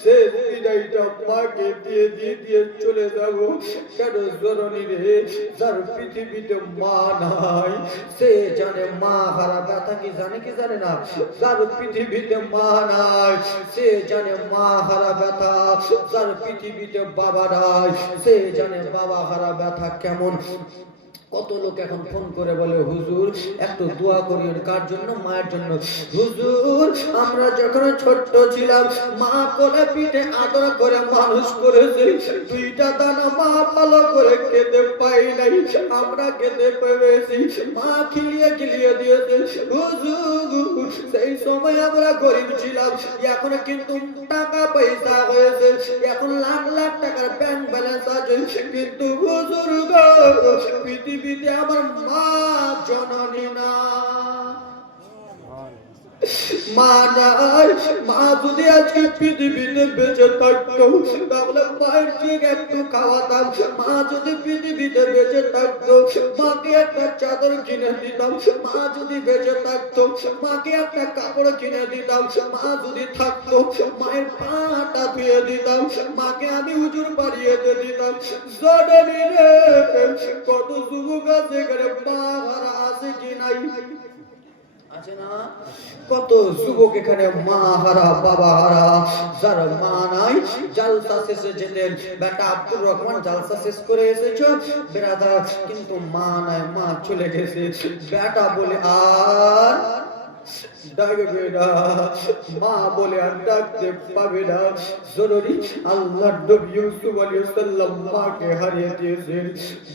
শেষ বিদায়টা মাকে দিয়ে দিয়ে দিয়ে চলে যাব। কেন জননী রে, যার পৃথিবীতে মা নাই সে জানে মা হারা ব্যথা কি জানে কি জানে না? যার পৃথিবীতে মা নাই সে জানে মা হারা ব্যথা, যার পৃথিবীতে বাবা নাই সে জানে বাবা হারা ব্যথা কেমন। কত লোক এখন ফোন করে বলে, হুজুর একটু দোয়া করিয়েন। কার জন্য? মায়ের জন্য। হুজুর আমরা যখন ছোট্ট ছিলাম মা কোলে পিঠে আদর করে মানুষ করেছে, দুইটা দানা মা ভালো করে খেতে পাই নাই, আমরা খেতে পেয়েছি, মা খিলিয়ে খিলিয়ে দিয়েছে। হুজুর সেই সময় আমরা গরিব ছিলাম, এখন কিন্তু টাকা পয়সা হয়েছে, এখন লাখ লাখ টাকার ব্যাংক ব্যালেন্স আছে, কিন্তু হুজুর গো পৃথিবীতে আমার মা জননী না, মা নাই। মা যদি আজকে পৃথিবীতে বেঁচে থাকতো তাহলে মায়ের ঠিক একটু খাওয়াতাম। মা যদি পৃথিবীতে বেঁচে থাকতো মাকে একটা চাদর কিনে দিতাম। মা যদি বেঁচে থাকতো মাকে একটা কাপড় কিনে দিতাম। মা যদি থাকতো মায়ের পাটা ধুয়ে দিতাম, মাকে আমি হুজুর পাড়িয়ে দিতাম। জননী রে, কত যুবক আছে এখানে মা হারা আছে কি নাই? আছে না? কত যুবক এখানে মা হারা বাবা হারা, যার মা নাই, জালসা শেষে যেতেন বেটা আব্দুর রহমান জালসা শেষ করে এসেছো বেরাদার, কিন্তু মা নাই, মা চলে গেছে, বেটা বলে আর ডাকবে না, মা বলে আর ডাকতে পাবে না। জরুরি আল্লাহ নবী ইউসুফ আলাইহিস সালাম মাকে হারিয়ে দিয়েছেন,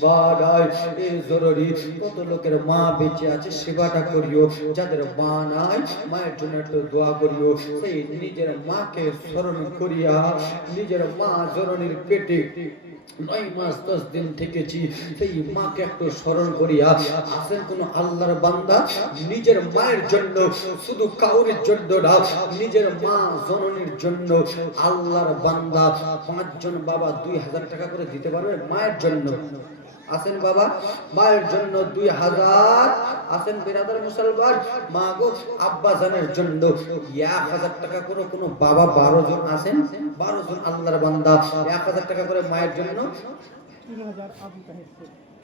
মা নাই, এই জরুরি কত লোকের মা বেঁচে আছে সেবাটা করিও, যাদের মা নাই মায়ের জন্য একটু দোয়া করিও। সেই নিজের মাকে স্মরণ করিয়া, নিজের মা জননীর পেটে 9 মাস 10 দিন থেকেছি, সেই মাকে একটু স্মরণ করিয়া আসেন। কোন আল্লাহর বান্দা নিজের মায়ের জন্য, শুধু কাউরের জন্য না, নিজের মা জননীর জন্য আল্লাহর বান্দা 5 জন বাবা 2000 টাকা করে দিতে পারবে মায়ের জন্য। আসেন বাবা, মায়ের জন্য 2000। আসেন বিরাদার মুসলমান, মা গো আব্বা জানের জন্য 1000 টাকা করে। কোন বাবা 12 জন আছেন, 12 জন আল্লাহর বান্দা 1000 টাকা করে মায়ের জন্য।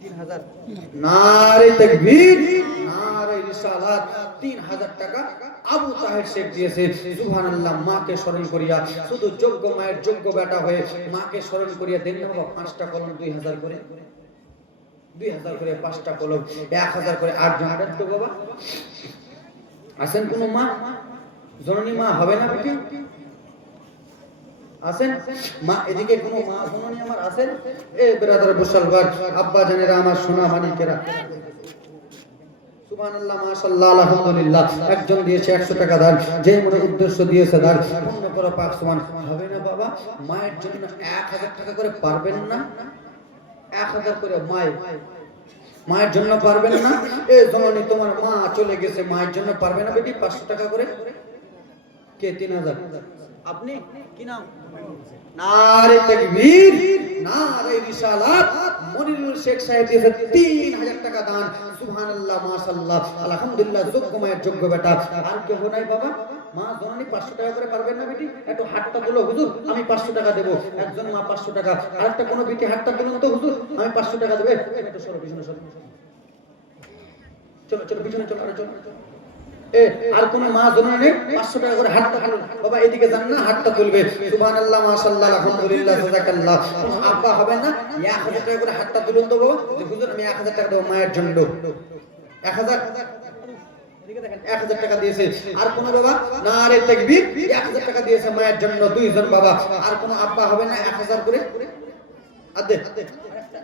3000 নারে তাকবীর, নারে রিসালাত। 3000 টাকা আবু তাহের শেখ দিয়েছে। সুবহানাল্লাহ। মাকে স্মরণ করিয়া, শুধু যোগ্য মায়ের যোগ্য বেটা হয়ে মাকে স্মরণ করিয়া দেন না বাবা, 5টা কলম 2000 করে, 2000 করে 5টা কলম 1000 করে 8 জন আছেন তো বাবা। আছেন কোন মা জননী মা হবে না বেটি? আছেন মা? এদিকে কোন মা জননী আমার আছেন? এ ব্রাদার মুসলমান আব্বা জানেরা, আমার সোনা মানিকেরা, সুবহানাল্লাহ মাশাআল্লাহ আলহামদুলিল্লাহ। একজন দিয়েছে 100 টাকা দান, যে মনে উদ্দেশ্য দিয়েছে দান পূর্ণ করো পাক সুবহান। হবে না বাবা? মায়ের জন্য 1000 টাকা করে পারবেন না? 1000 করে মায়ের জন্য পারবেন না? এ জননী তোমার মা চলে গেছে, মায়ের জন্য পারবে না বেটি? 500 টাকা করে। কে? 3000। আপনি কি নাম? নারে তাকবীর, নারে রিসালাত। মনিরুল শেখ সাহেব দিয়েছে 3000 টাকা দান। সুবহানাল্লাহ মাশাআল্লাহ আলহামদুলিল্লাহ। যোগ্য মায়ের যোগ্য বেটা। আর কেউ নাই বাবা? মা জননী 500 টাকা করে পারবেন না বেটি? একটু হাতটা তুলো হুজুর, আমি 500 টাকা দেব। একজন মা 500 টাকা। আরেকটা কোন বেটি হাতটা তুলুন তো হুজুর, আমি 500 টাকা দেব। একটু সরো পিছনে সরো, চলো চলো পিছনে চলো, আরে চলো। এ আর কোন মা জননী 500 টাকা করে হাতটা তুলুন বাবা, এদিকে যান না, হাতটা তুলবে। সুবহানাল্লাহ মাশাআল্লাহ আলহামদুলিল্লাহ জাযাকাল্লাহ। আব্বা হবে না? 1000 টাকা করে হাতটা তুলুন তো বাবা, যে হুজুর আমি 1000 টাকা দেব মায়ের জন্য। 1000, এদিকে দেখেন 1000 টাকা দিয়েছে। আর কোন বাবা? নারে তাকবীর। 1000 টাকা দিয়েছে মায়ের জন্য 2 জন বাবা। আর কোন আব্বা হবে না 1000 করে? আদে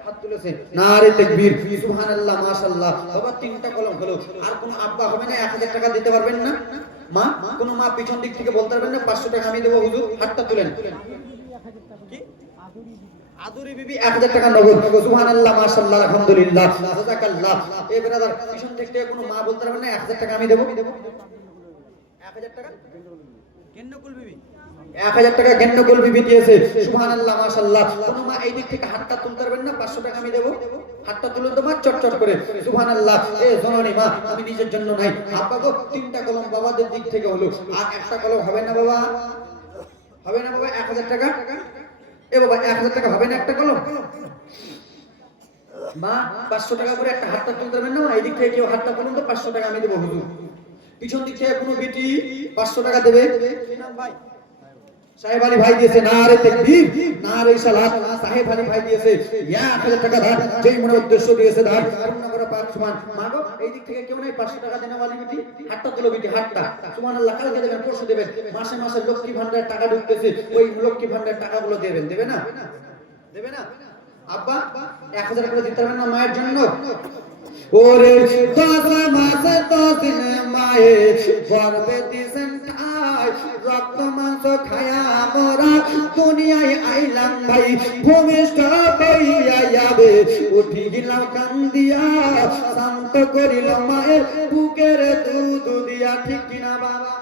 হাত তুলেছে। নারে তাকবীর, সুবহানাল্লাহ মাশাআল্লাহ। বাবা 3টা কলম হলো। আর কোন আব্বা হবে না 1000 টাকা দিতে পারবেন না? মা, কোন মা পিছন দিক থেকে বলতে পারবেন না 500 টাকা আমি দেব হুজুর? হাতটা তুলেন। কি? আদুরি বিবি 1000 টাকা নগদ। সুবহানাল্লাহ মাশাআল্লাহ আলহামদুলিল্লাহ জাযাকাল্লাহ। এই ব্রাদার পিছন থেকে কোন মা বলতে পারবেন না 1000 টাকা আমি দেব? 1000 টাকা গেন্নকুল বিবি, 1000 টাকা গেন্নকুল বিবি দিয়েছে। সুবহানাল্লাহ মাশাআল্লাহ। কোন মা এই দিক থেকে হাতটা তুলতে পারবেন না 500 টাকা আমি দেব? হাতটা তুলুন তো মা চটচট করে। সুবহানাল্লাহ। এ জননী মা, আমি নিজের জন্য নাই, আব্বা গো 3টা কলম বাবাদের দিক থেকে হলো। আর একটা কলম হবে না বাবা? হবে না বাবা? 1000 টাকা। এ বাবা 1000 টাকা হবে না একটা কলম? মা 500 টাকা করে একটা হাতটা তুলতে পারবেন না? এই দিক থেকে কেউ হাতটা তুলুন তো, 500 টাকা আমি দেব হুজুর। পিছন দিক থেকে কোনো বেটি 500 টাকা দেবে? কি নাম ভাই? সাহেব আলী ভাই দিয়েছে। নারে তাকবীর, নারে সালাত। সাহেব আলী ভাই দিয়েছে 1000 টাকা দান, যেই মনে উদ্দেশ্য দিয়েছে দান পূর্ণ করে পাক সুবহান। মা গো এই দিক থেকে কেউ নাই 500 টাকা দেনা वाली বেটি? হাতটা তুলো বেটি, হাতটা। সুবহানাল্লাহ। কালকে দেবেন, পরশু দেবেন। মাসে মাসে লক্ষ্মী ভান্ডারের টাকা ঢুকতেছে, ওই লক্ষ্মী ভান্ডারের টাকাগুলো দেবেন। দেবে না? দেবে না? আব্বা 1000 করে দিতে পারবেন না মায়ের জন্য? ওরে 10 মাসে 10 দিন মায়ে গর্ভে দিছেন ঠাই, রক্ত মাংস খায়া মোরা দুনিয়ায় আইলাম ভাই, ভূমিষ্ঠ হইয়া যাবে উঠি গেলাম কান্দিয়া, শান্ত করিল মায়ের বুকের দুধ দিয়া। ঠিক কিনা বাবা?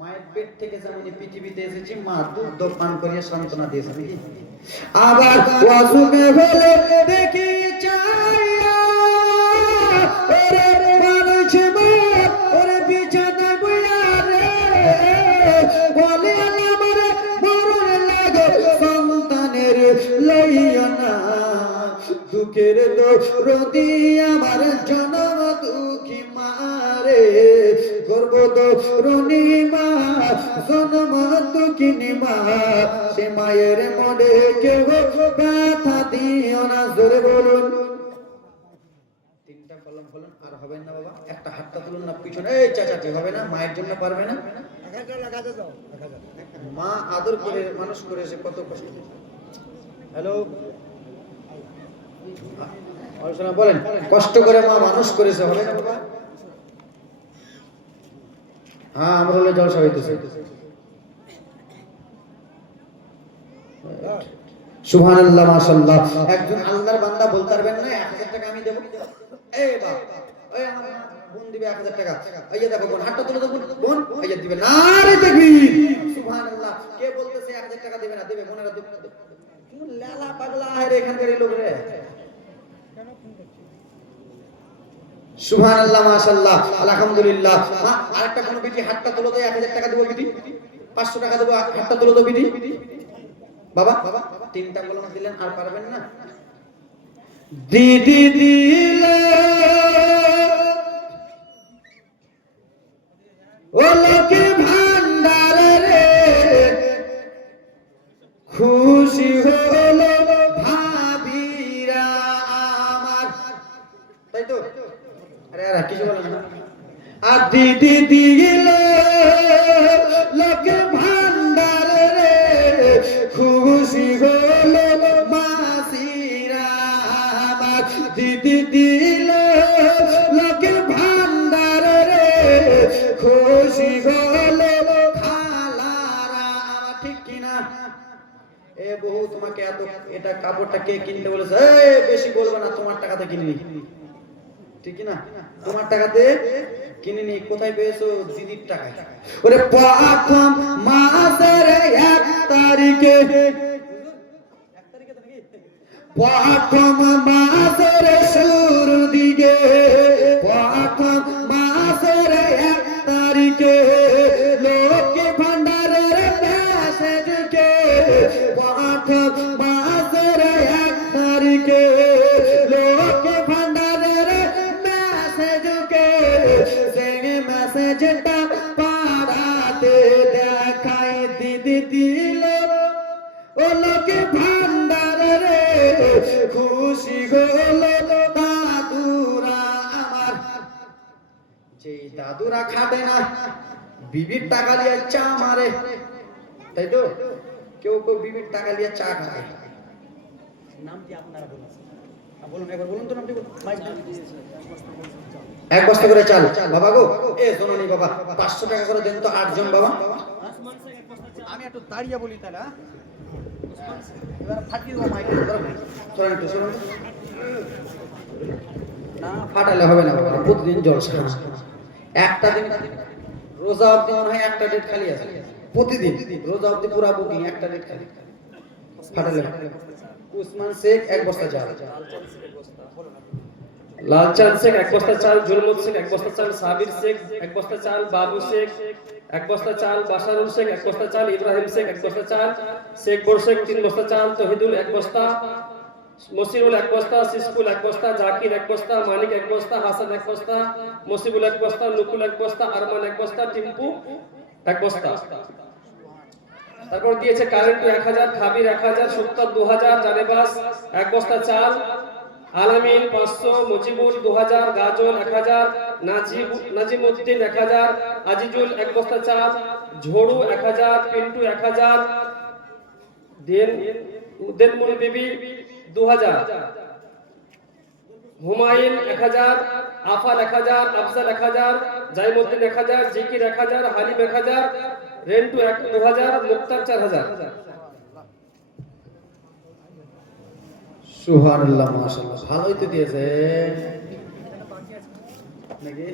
মায়ের পেট থেকে যেমন পৃথিবীতে এসেছি, মা দুধ পান করিয়া সান্ত্বনা দিয়েছে নাকি? আবার অসুখে হলে দেখি চাইয়া, ওরে মানুষ মা ওরে বিছানায় বইয়া রে, বলে আমার মরণ লাগে সন্তানের লইয়া না, দুঃখের দরদি আমার জনম দুঃখী মারে, রুনিমা জনম দুঃখিনী মা সে মায়ের মনে কেউ ব্যথা দিও না জোরে বলুন তিনটা কলম বলুন আর হবে না বাবা একটা হাতটা তুলুন না পিছনে এই চাচাটি হবে না মায়ের জন্য পারবে না মা আদর করে মানুষ করেছে কত কষ্ট হ্যালো বলেন কষ্ট করে মা মানুষ করেছে হবে না বাবা হ্যাঁ আমরা হলে জলসা হইতেছে সুবহানাল্লাহ মাশাআল্লাহ একজন আল্লাহর বান্দা বলতে পারবেন না 1000 টাকা আমি দেব এই বাবা ওই আমার বোন দিবে 1000 টাকা এই যে দেখো বোন হাতটা তুলে দাও বোন এই যে দিবে নারে তাকবীর সুবহানাল্লাহ কে বলতেছে 1000 টাকা দিবে না দেবে বোনেরা দুঃখ কিন্তু লালা পাগলা রে এখানকার লোক রে সুবহানাল্লাহ মাশাআল্লাহ আলহামদুলিল্লাহ আরেকটা কোন বিটি হাতটা তুলে দাও 1000 টাকা দেব বিটি 500 টাকা দেব হাতটা তুলে দাও বিটি বাবা তিনটা কলম দিলেন আর পারবেন না দিদি দিলে ও লক্ষ্মী ভান্ডার রে খুশি হলো ভাবিরা আমার তাই তো আরে আর কিছু বলেন না আর দিদি দিলে লক্ষ্মী ভান্ডার রে খুশি হলো মাসিরা আমার দিদি দিলে লক্ষ্মী ভান্ডার রে খুশি হলো খালারা আমার ঠিক কিনা এ বহু তোমাকে এত এটা কাপড়টা কে কিনতে বলেছে এই বেশি বলবে না তোমার টাকাতে কিনিনি ঠিক না তোমার টাকাতে কিনিনি কোথায় পেয়েছো দিদির টাকায় ওরে প্রথম মাসের 1 তারিখে প্রথম মাসের শুরু দিকে প্রথম মাসের 1 তারিখে লক্ষ্মী ভান্ডারের মেসেজ কে প্রথম মাসের 1 তারিখে লক্ষ্মী ভান্ডারের মেসেজ কে সেই মেসেজটা পাড়াতে দেখাই দিদি দিল ও লক্ষ্মী ভান্ডার রে খুশি হলো দাদুরা আমার যে দাদুরা খাবে না বিবির টাকা দিয়ে চা মারে তাই তো কেউ কেউ বিবির টাকা দিয়ে চা খায় নাম কি আপনারা বলুন একবার বলুন তো নামটি এক বস্তা করে চাল বাবা গো এ শোনোনি বাবা 500 টাকা করে দেন তো 8 জন বাবা আমি একটু দাঁড়িয়ে বলি তাহলে এবার ফাটিয়ে দাও মাইকে ধরো একটু শুনুন না ফাটালে হবে না বাবা প্রতিদিন জলসা একটা দিন রোজা অবধি মনে হয় একটা ডেট খালি আছে প্রতিদিন রোজা অবধি পুরো বুকিং একটা ডেট খালি ফাটালে উসমান শেখ 1 বস্তা চাল লালচাঁদ শেখ 1 বস্তা চাল জুলমত শেখ 1 বস্তা চাল সাবির শেখ 1 বস্তা চাল বাবু শেখ 1 বস্তা চাল বাশারুল শেখ 1 বস্তা চাল ইব্রাহিম শেখ 1 বস্তা চাল শেখ বড় শেখ 3 বস্তা চাল তহিদুল 1 বস্তা মসিরুল 1 বস্তা সিসকুল 1 বস্তা জাকির 1 বস্তা মানিক 1 বস্তা হাসান 1 বস্তা মসিবুল 1 বস্তা নুকুল 1 বস্তা আরমান 1 বস্তা টিম্পু 1 বস্তা তারপর দিয়েছে কারেন্টু 1000 খাবির 1000 সুক্তার 2000 জানেবাস 1 বস্তা চাল আলামিন 500 মুজিবুল 2000 গাজল 1000 নাজিমউদ্দিন 1000 আজিজুল 1 বস্তা চাল ঝোড়ু 1000 পিন্টু 1000 দেনমুল বিবি 2000 হুমায়ুন 1000 আফাল 1000 আফজাল 1000 জাইমউদ্দিন 1000 জিকির 1000 হালিম 1000 রেন্টু 2000 মুক্তার 4000 সুবহানাল্লাহ মাশাআল্লাহ ভালোই তো দিয়েছে নাকি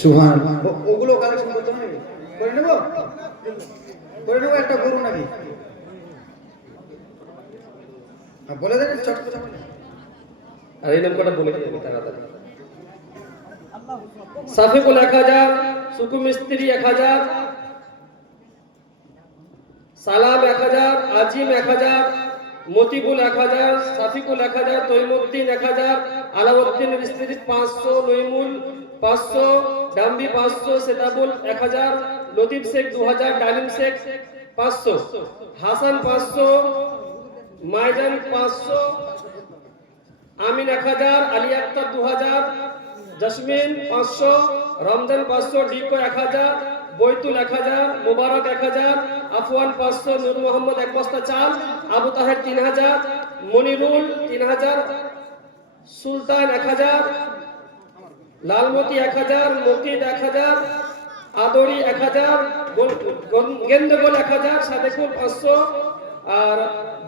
সুবহানাল্লাহ ওগুলো কালেকশন করতে হবে করে নেব একটা গরু নাকি বলে দেন চট করে আর এই নাম্বারটা বলে দিন তাড়াতাড়ি সাফিকুল 1000 সুকু মিস্ত্রি 1000 সালাম 1000 আজিম 1000 মতিবুল 1000 সাফিকুল 1000 তৈমুদ্দিন 1000 আলাউদ্দিন মিস্ত্রি 500 নইমুল 500 ডাম্বি 500, সেতাবুল 1000, লতিফ শেখ 2000, ডালিম শেখ 500, হাসান 500, মাইজান 500, আমিন 1000, আলী আক্তার 2000, জসমিন 500, রমজান 500, ডিকো 1000, বৈতুল 1000, মুবারক 1000, আফওয়ান 500, নূর মোহাম্মদ 1 বস্তা চাল, আবু তাহের 3000, মনিরুল 3000, সুলতান 1000, লালমতি 1000, মুকিদ 1000, আদরি 1000, গেন্দগোল 1000, সাদেকুল 500, আর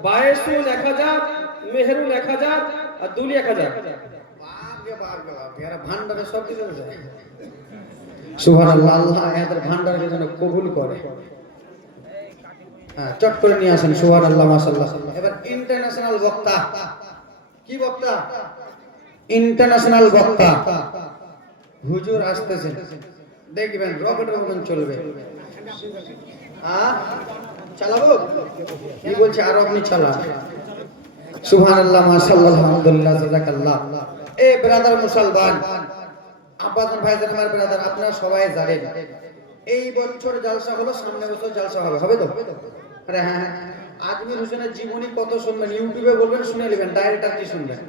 বায়েসুল 1000, মেহরুল 1000, আর দুলি 1000। ভান্ডারে সব কিছু যায়। সুবহানাল্লাহ, আল্লাহ এদের ভান্ডারের জন্য কবুল করে। হ্যাঁ, চট করে নিয়ে আসেন। সুবহানাল্লাহ, মাশাআল্লাহ। এবার ইন্টারন্যাশনাল বক্তা। কি বক্তা? ইন্টারন্যাশনাল বক্তা হুজুর আসতেছে, দেখবেন রকেটের মতন চলবে। চালাবো কি বলছে, আর আপনি চালান। সুবহানাল্লাহ, মাশাআল্লাহ, আলহামদুলিল্লাহ, জাযাকাল্লাহ। এ ব্রাদার মুসলমান, আব্বাজান ভাইজান, আমার ব্রাদার, আপনারা সবাই জানেন এই বছর জলসা হলো, সামনে বছর জলসা হবে, হবে তো? আরে হ্যাঁ, আজমির হোসেনের জীবনী কত শুনবেন, ইউটিউবে বলবেন, শুনে নেবেন, ডাইরেক্ট আর কি শুনবেন।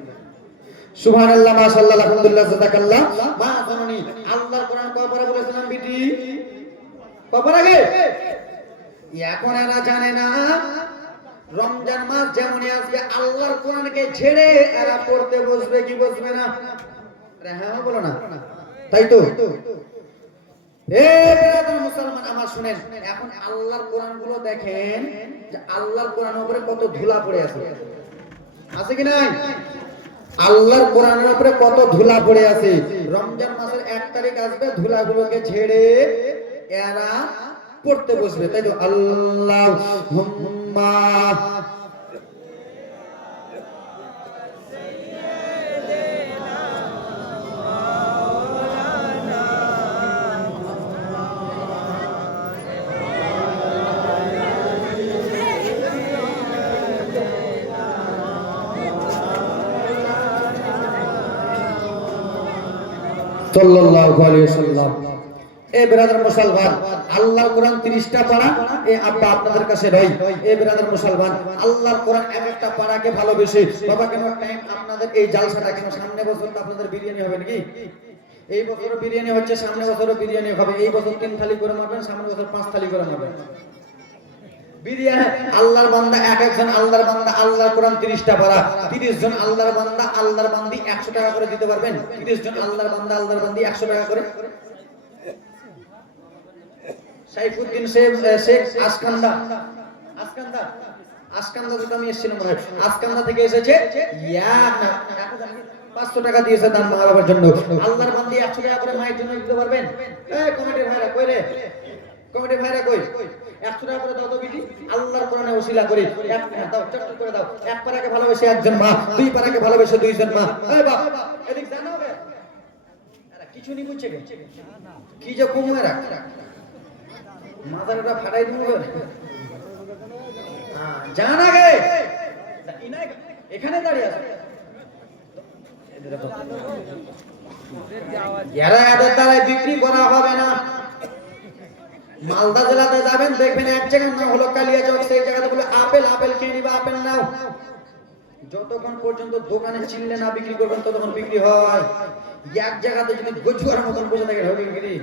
সুবহানাল্লাহ, মাশাআল্লাহ, আলহামদুলিল্লাহ, জাযাকাল্লাহ। মা জননী, আল্লাহর কোরআন কয়বার বলেছিলাম বিটি? কয়বার আগে? এখন এরা জানে না রমজান মাস যেমনই আসবে আল্লাহর কোরআনকে ছেড়ে এরা পড়তে বসবে কি বসবে না? আরে হ্যাঁ বলো না, তাই তো? এ ব্রাদার মুসলমান আমার শুনেন, এখন আল্লাহর কোরআন গুলো দেখেন যে আল্লাহর কোরআনের উপরে কত ধুলা পড়ে আছে, আছে কি নাই? আল্লাহর কোরআনের উপরে কত ধুলা পড়ে আছে। রমজান মাসের 1 তারিখ আসবে, ধুলাগুলোকে ঝেড়ে এরা পড়তে বসবে, তাই তো? আল্লাহুম্মা সাল্লাল্লাহু আলাইহি ওয়াসাল্লাম। এ ব্রাদার মুসলমান, আল্লাহর কোরআন 30টা পারা এ আব্বা আপনাদের কাছে রই। এ ব্রাদার মুসলমান, আল্লাহর কোরআন এক একটা পারাকে ভালোবেসে বাবা, কেন টাইম আপনাদের এই জালসাটা, কেন সামনে বছর তো আপনাদের বিরিয়ানি হবে নাকি? এই বছরও বিরিয়ানি হচ্ছে, সামনে বছরও বিরিয়ানি হবে। এই বছর 3 থালি করে মারবেন, সামনে বছর 5 থালি করে মারবেন বিরিয়ানি। আল্লাহর বান্দা, এক একজন আল্লাহর বান্দা আল্লাহর কোরআন 30টা পারা, 30 জন আল্লাহর বান্দা আল্লাহর বান্দি 100 টাকা করে দিতে পারবেন? 30 জন আল্লাহর বান্দা আল্লাহর বান্দি 100 টাকা করে। সাইফুদ্দিন শেখ আসকান্দা, আসকান্দা থেকে আমি এসেছিলাম, আসকান্দা থেকে এসেছে, 500 টাকা দিয়েছে দান মা বাবার জন্য। আল্লাহর বান্দি 100 টাকা করে মায়ের জন্য দিতে পারবেন? এই কমিটির ভাইরা কই রে, কমিটির ভাইরা কই? 100 টাকা করে দাও তো বিটি, আল্লাহর কোরআনে ওসিলা করি। দাও, চট করে দাও। 1 পারাকে ভালোবেসে একজন মা, 2 পারাকে ভালোবেসে 2 জন মা। এই বাপ, এদিক জানো হবে আরে কিছু নি বুঝছে কি যে কমে রাখ, মাথাটা ফাটাই দিব। হ্যাঁ, জানা গে এখানে দাঁড়িয়ে আছে। এরা এদের দ্বারা বিক্রি করা হবে না। মালদা জেলাতে যাবেন, দেখবেন এক জায়গার নাম হলো কালিয়াচক, সেই জায়গাতে বলে আপেল, আপেল খেয়ে নিবা, আপেল নাও। যতক্ষণ পর্যন্ত দোকানে চিনলে না বিক্রি করবেন ততক্ষণ বিক্রি হয়। এক জায়গাতে যদি গজুয়ার মতন বসে থাকে হবে বিক্রি।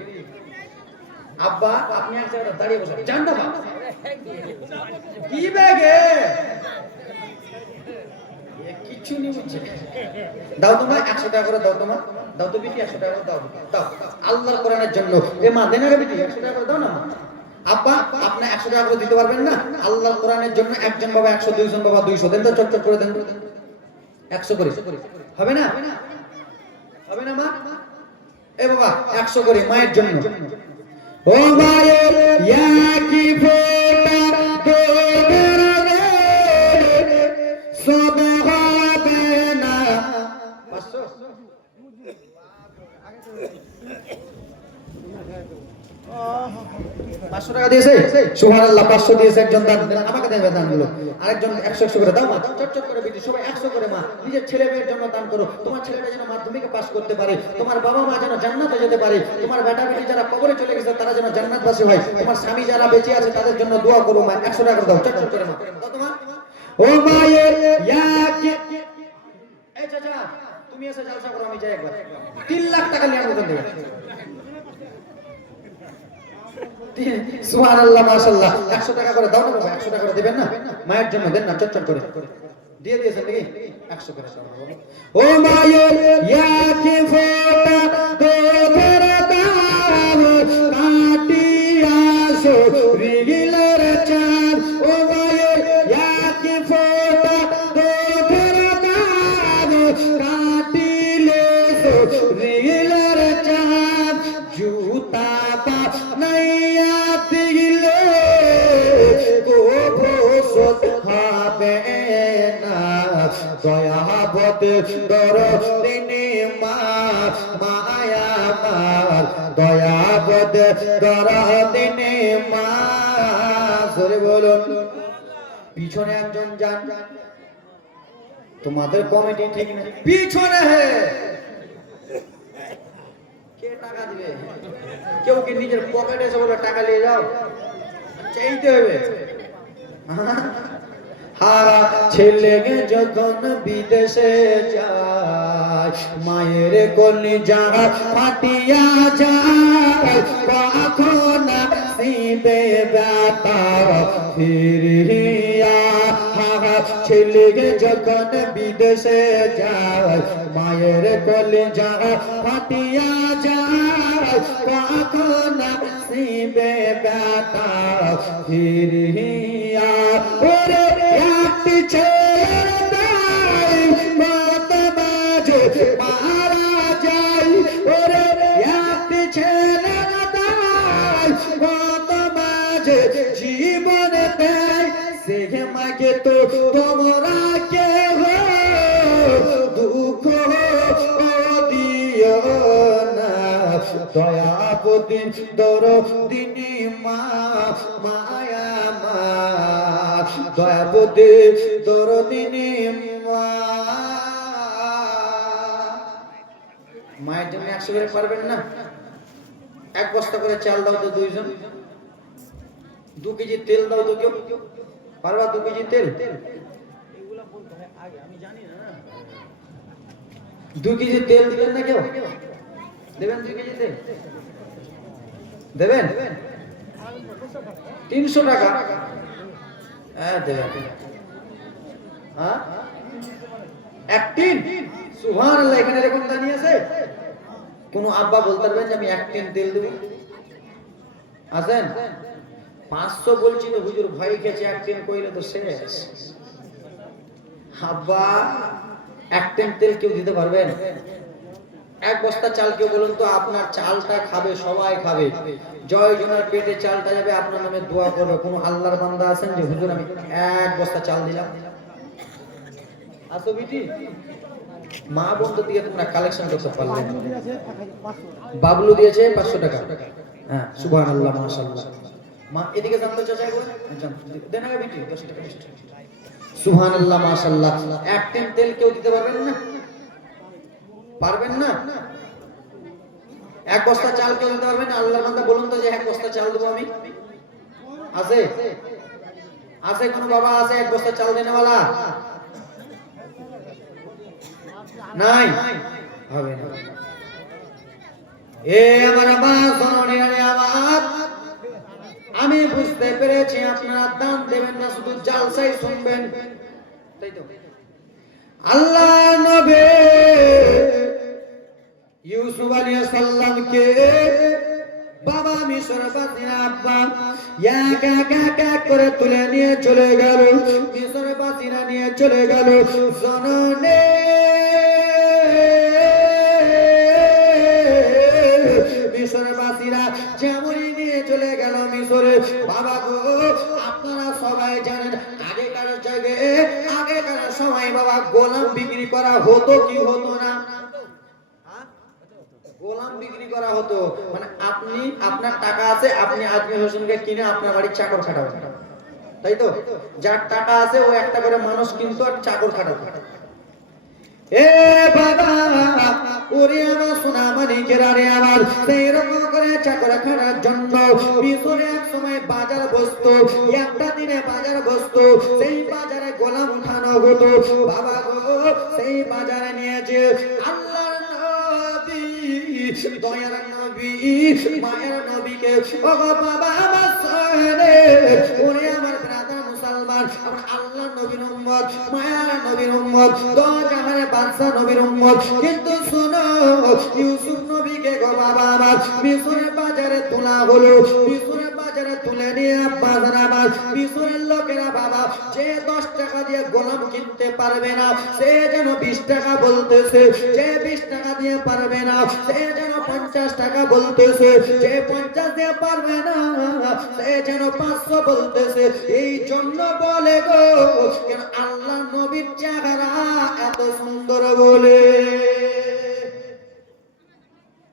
আব্বা আপনি এক জায়গাতে দাঁড়িয়ে বসে জান না কি ব্যাগে কিছু নি বুঝছে। দাও তোমার 100 টাকা করে দাও, তোমার দাও তো বিটি 100 টাকা করে দাও, দাও আল্লাহর কোরআনের জন্য। এ মা দেনা রে বিটি 100 টাকা করে দাও না। আব্বা আপনি 100 টাকা করে দিতে পারবেন না? আল্লাহর কোরআনের জন্য একজন বাবা 100, 2 জন বাবা 200 দেন তো, চটচট করে দেন 100 করে। হবে না? হবে না মা? এ বাবা 100 করে মায়ের জন্য। ও মায়ের একই ফোঁটা দোলের সদ হবে না। 500 500 টাকা দিয়েছে সুবহানাল্লাহ 500 দিয়েছে একজন দান দেন আমাকে দেবে দানগুলো আরেকজন 100 100 করে দাও মা চট করে বিটি সবাই 100 করে মা নিজের ছেলে মেয়ের জন্য দান করো তোমার ছেলেটা যেন মাধ্যমিকে পাস করতে পারে তোমার বাবা মা যেন জান্নাতে যেতে পারে তোমার বেটা বেটি যারা কবরে চলে গেছে তারা যেন জান্নাতবাসী হয় তোমার স্বামী যারা বেঁচে আছে তাদের জন্য দোয়া করো মা 100 টাকা দাও চট করে মা দাও তোমার ও মায়ে ইয়াকে এই চাচা তুমি এসে জলসা করো আমি যাই একবার 3 লাখ টাকা নিয়ে মতন দেবে সুবহানাল্লাহ মাশাআল্লাহ 100 টাকা করে দাও না বাবা 100 টাকা করে দিবেন না মায়ের জন্য দেন না চট করে দিয়ে দিয়েছেন নাকি 100 করে দাও বাবা ও মায়ে ইয়াকে ফোটা তোদের দাম কাটিয়া সো রিগিলার চাঁদ ও মায়ে ইয়াকে ফোটা তোদের দাম কাটিলে সো রিগিলার চাঁদ জুতা নাইয়া দিলে গোবসত হবে না দয়াবত দরদিনী মা মায়া মার দয়াবত দরদিনী মা জোরে বলুন পিছনে একজন যান তোমাদের কমিটি ঠিক না পিছনে হে কে টাকা দিবে কেউ কি নিজের পকেটে এসে বলে টাকা নিয়ে যাও চাইতে হবে ছেলে যখন বিদেশে যায় মায়ের কলিজা ফাটিয়া যায় কখন আসিবে ব্যথা ফিরিয়া ছেলে যখন বিদেশে যায় মায়ের কলিজা ফাটিয়া যায় কখন আসিবে ব্যথা ফিরিয়া ওরে একটি ছেলে তাই মত বাজে মারা যায় ওরে একটি ছেলে তাই মত বাজে জীবন দেয় সে মাকে তো তোমরা কে দুঃখ দিও না দয়াপতি দরদিনী মা মায়া মা দয়াপতি দরদিনী মা মায়ের জন্য 100 করে পারবেন না এক বস্তা করে চাল দাও তো দুইজন 2 কেজি তেল দাও তো কেউ পারবা 2 কেজি তেল এগুলা বলতে হয় আগে আমি জানি না 2 কেজি তেল দিবেন না কেউ দেবেন 2 কেজি তেল দেবেন 300 টাকা হ্যাঁ দেবেন হ্যাঁ এক টিন সুবহানাল্লাহ এখানে এরকম দাঁড়িয়ে আছে কোন আব্বা বলতে পারবেন যে আমি এক টিন তেল দেব আছেন 500 বলছি তো হুজুর ভয় খেয়েছে এক টিন কইলে তো শেষ আব্বা এক টিন তেল কেউ দিতে পারবেন এক বস্তা চাল কেউ বলুন তো আপনার চালটা খাবে সবাই খাবে জয় জনের পেটে চালটা যাবে আপনার নামে দোয়া করবে কোন আল্লাহর বান্দা আছেন যে হুজুর আমি এক বস্তা চাল দিলাম আসো বিটি মা বন্ধু দিয়ে তোমরা কালেকশন করতে পারলে বাবলু দিয়েছে 500 টাকা হ্যাঁ সুবহানাল্লাহ মাশাআল্লাহ মা এদিকে জানতে চাই বল দেন আগে বিটি 10 টাকা সুবহানাল্লাহ মাশাআল্লাহ এক টিন তেল কেউ দিতে পারবেন না পারবেন না এক বস্তা চাল কেউ দিতে পারবেন না আল্লাহর বান্দা বলুন তো যে এক বস্তা চাল দেব আমি আছে আছে কোন বাবা আছে এক বস্তা চাল দেনেওয়ালা নাই হবে না এ আমার মা জননী আমার আমি বুঝতে পেরেছি আপনারা দান দেবেন না শুধু জালসাই শুনবেন তাই তো আল্লাহ নবী ইউসুফ আলাইহিস সালাম কে বাবা মিশর বাসিনা আব্বা একা করে তুলে নিয়ে চলে গেল মিশর বাসিনা নিয়ে চলে গেল জননী মিশরবাসীরা যেমনই নিয়ে চলে গেল মিশরে বাবা গো আপনারা সবাই জানেন আগেকার সময় বাবা গোলাম বিক্রি করা হতো কি হতো না গোলাম গোলাম বিক্রি করা হতো, মানে আপনি আপনার টাকা আছে, আপনি আজমি হোসেনকে কিনে আপনার বাড়ির চাকর খাটাবেন, তাই তো? যার টাকা আছে ও একটা করে মানুষ কিন্তু আর চাকর খাটাবে। এ বাবা, ওরে আমার সোনা মানিকেরা রে আমার, সেই রকম করে চাকর খাটার জন্য মিশরে এক সময় বাজার বসতো, একটা দিনে বাজার বসতো, সেই বাজারে গোলাম উঠানো হতো। বাবা গো, সেই বাজারে নিয়ে যে আল্লাহর নবী, দয়ার নবী, মায়ের নবীকে, ও গো বাবা আমার সোনে, ওরে আমার ব্রাদার মুসলমান, আমরা আল্লাহর নবীর উম্মত, মায়ের নবীর উম্মত, দো জাহানের বাদশা নবীর উম্মত। কিন্তু শোনো, ইউসুফ নবীকে গো বাবা আমার মিশরের বাজারে তোলা হলো। মিশরের বাজারে তুলে নিয়ে বাজার আমার মিশরের লোকেরা বাবা, যে 10 টাকা দিয়ে গোলাম কিনতে পারবে না সে যেন 20 টাকা বলতেছে, যে 20 টাকা দিয়ে পারবে না সে যেন 50 টাকা বলতেছে, যে 50 দিয়ে পারবে না সে যেন 500 বলতেছে। এই জন্য বলে গো, কেন আল্লাহ নবীর চেহারা এত সুন্দর বলে,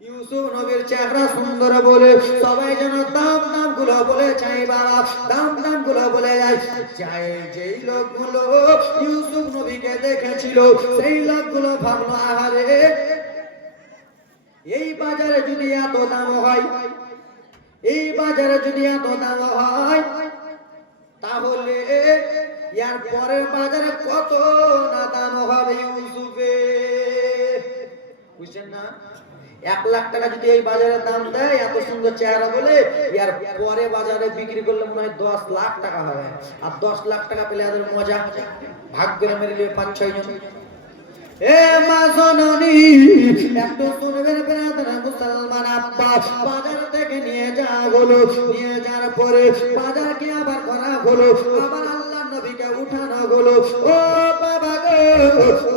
ইউসুফ নবীর চেহারা সুন্দর বলে সবাই যেন দাম দাম গুলো বলে চাই বাবা, দাম দাম গুলো বলে যায়। যেই লোকগুলো ইউসুফ নবীকে দেখেছিল সেই লোকগুলো ভাবলো, আহারে এই বাজারে যদি এত দাম হয়, এই বাজারে যদি এত দাম হয়, তাহলে এর পরের বাজারে কত না দাম হবে ইউসুফে, বুঝছেন না? 1 লাখ টাকা যদি এই বাজারে দাম দেয় এত সুন্দর চেহারা বলে, এর পরে বাজারে বিক্রি করলে মনে হয় 10 লাখ টাকা হবে। আর 10 লাখ টাকা পেলে এদের মজা, ভাগ করে মেরে নিয়ে 5-6 জন। এ মা জননী, একটু শুনবেন ব্রাদার মুসলমান আব্বা, বাজার থেকে নিয়ে যাওয়া হলো, নিয়ে যাওয়ার পরে বাজার কি আবার করা হলো, আবার আল্লাহর নবীকে উঠানো হলো। ও বাবা গো,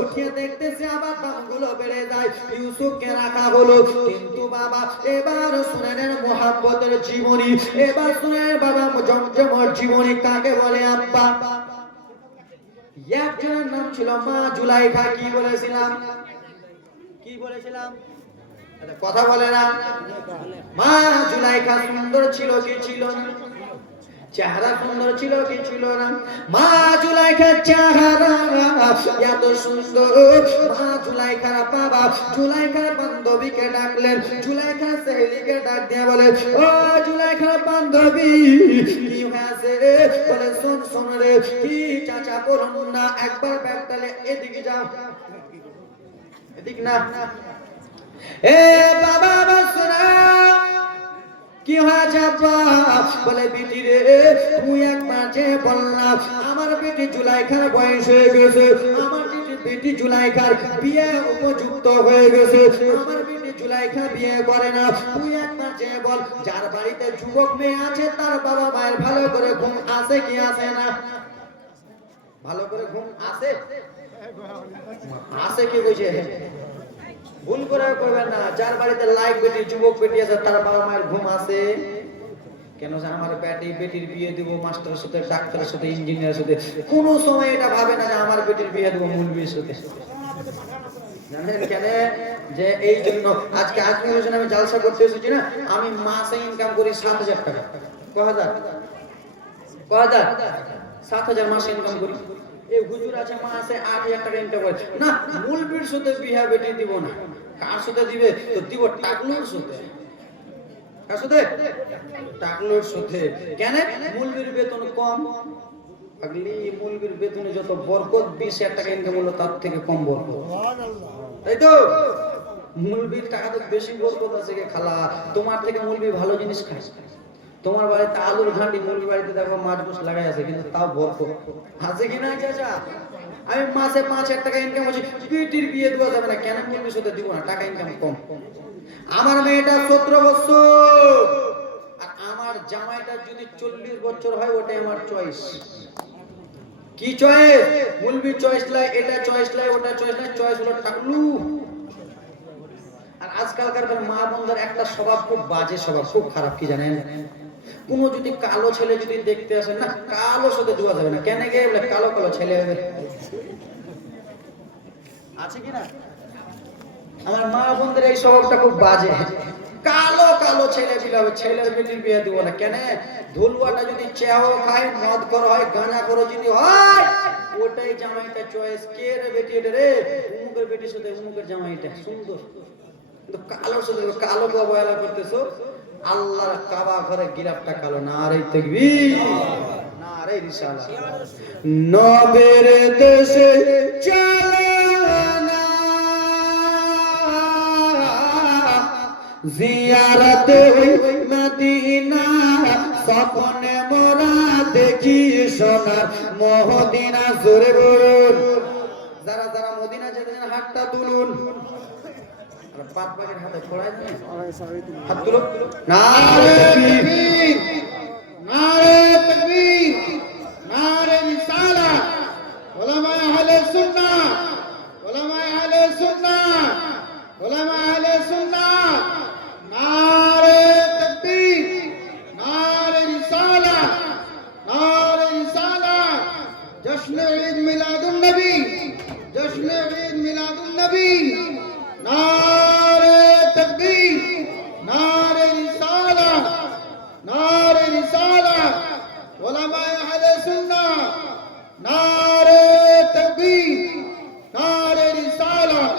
উঠিয়ে দেখতেছে আবার দামগুলো বেড়ে যায়, ইউসুফকে রাখা হলো। কিন্তু বাবা এবার শুনেন মুহাব্বতের জীবনী, এবার শুনেন বাবা জমজমর জীবনী কাকে বলে আব্বা। একজনের নাম ছিল মা জুলাইখা। কি বলেছিলাম, কি বলেছিলাম? কথা বলে না। মা জুলাইখা সুন্দর ছিল কি ছিল না? চেহারা সুন্দর ছিল কি ছিল না? মা জুলাইখার চেহারা এত সুন্দর, মা জুলাইখার বাবা জুলাইখার বান্ধবীকে ডাকলেন, জুলাইখার সহেলিকে ডাক দিয়ে বলে, ও জুলাইখার বান্ধবী কি হয়েছে? বলে শোন শোন রে, কি চাচা বলুন না, একবার ব্যাগটালে এদিকে যাও, এদিক না। এ বাবা বাসরা, কি হয়েছে আব্বা? বলে বিটি রে, তুই একবার যে বললাম আমার বেটি জুলাইখার বয়স হয়ে গেছে, আমার বেটি জুলাইখার বিয়ে উপযুক্ত হয়ে গেছে, আমার বেটি জুলাইখা বিয়ে করে না। তুই একবার যে বল, যার বাড়িতে যুবক মেয়ে আছে তার বাবা মায়ের ভালো করে ঘুম আসে কি আসে না? ভালো করে ঘুম আসে, আসে কি বুঝে? ভুল করে করবেন না। যার বাড়িতে লাইক বেটি যুবক বেটি আছে তার বাবা মায়ের ঘুম আসে কেন? যে আমার বেটির বিয়ে দিব মাস্টারের সাথে, ডাক্তারের সাথে, ইঞ্জিনিয়ারের সাথে, কোন সময় এটা ভাবে না যে আমার বেটির বিয়ে দিব মৌলবীর সাথে। জানেন কেন? যে এই জন্য আজকে আজমি হোসেন আমি জালসা করতে এসেছি না, আমি মাসে ইনকাম করি 7,000 টাকা। কয় হাজার? 7,000 মাসে ইনকাম করি। এই হুজুর আছে মাসে 8,000 টাকা ইনকাম করে না, মৌলবীর সাথে বিয়ে বেটি দিব না। কার সাথে দিবে? তো দিব টাকলুর সাথে। কার সাথে? টাকলুর সাথে। কেন? মৌলবীর বেতন কম। আগলি মৌলবীর বেতনে যত বরকত, 20,000 টাকা ইনকাম হলো তার থেকে কম বরকত, তাই তো? মৌলবীর টাকা তো বেশি বরকত আছে কে খালা। তোমার থেকে মৌলবী ভালো জিনিস খায়। তোমার বাড়িতে আলুর ঘান্ডি, মৌলবীর বাড়িতে দেখো মাছ গোস লাগাই আছে, কিন্তু তাও বরকত আছে কি না চাচা? আমি মাসে 5,000 টাকা ইনকাম হচ্ছে, বেটির বিয়ে দেওয়া যাবে না। কেন? মৌলবীর সাথে দিব না, টাকা ইনকাম কম। আমার মেয়েটা 17 বছর, আর আমার জামাইটা যদি 40 বছর হয়, ওটাই আমার চয়েস। কি চয়েস? মৌলবীর চয়েস লাই, এটা চয়েস লাই, ওটা চয়েস লাই, চয়েস হলো টাকলু। আর আজকালকার মা বোনদের একটা স্বভাব, খুব বাজে স্বভাব, খুব খারাপ। কি জানেন? কোন যদি কালো ছেলে যদি দেখতে আসেন না, কালো সাথে দেওয়া যাবে না। কেন গে? বলে কালো কালো ছেলে হবে, আছে কি না? আমার মা বোনদের এই স্বভাবটা খুব বাজে। কালো কালো ছেলে বিলাবে, ছেলের বেটির বিয়ে দিব না কেন? ধুলুয়াটা যদি চেয়াও খায়, মদ কর হয়, গাঁজা করো যদি হয়, ওটাই জামাইটা চয়েস। কে রে বেটি এটা রে? উমুকের বেটির সাথে উমুকের জামাইটা সুন্দর, কিন্তু কালোর সাথে কালোকে অবহেলা করতেছো। আল্লাহর কাবা ঘরে গিরাফটা কালো। নারে তাকবীর, নারে রিসালাত। নবের দেশে চলে না জিয়ারতে মদিনা, স্বপ্নে মোরা দেখি সোনার মদিনা। জোরে বলুন, যারা যারা মদিনা যেতে চান হাতটা তুলুন। আর পাঁচ ভাগের হাতে ছড়ায় দেন, হাত তুলুন। নারে তাকবীর, নারে তাকবীর, নারে রিসালাত। উলামায়ে আহলে সুন্নাহ, উলামায়ে আহলে সুন্নাহ, উলামায়ে আহলে সুন্নাহ। নারে তাকবীর, নারে রিসালাত, নারে রিসালাত। জশ্ন ঈদ মিলাদুন নবী, জশ্ন ঈদ মিলাদুন নবী। নারে তাকবীর, নারে রিসালাত, নারে রিসালাত। উলামায়ে আহলে সুন্নাহ, নারে তাকবীর, নারে রিসালাত।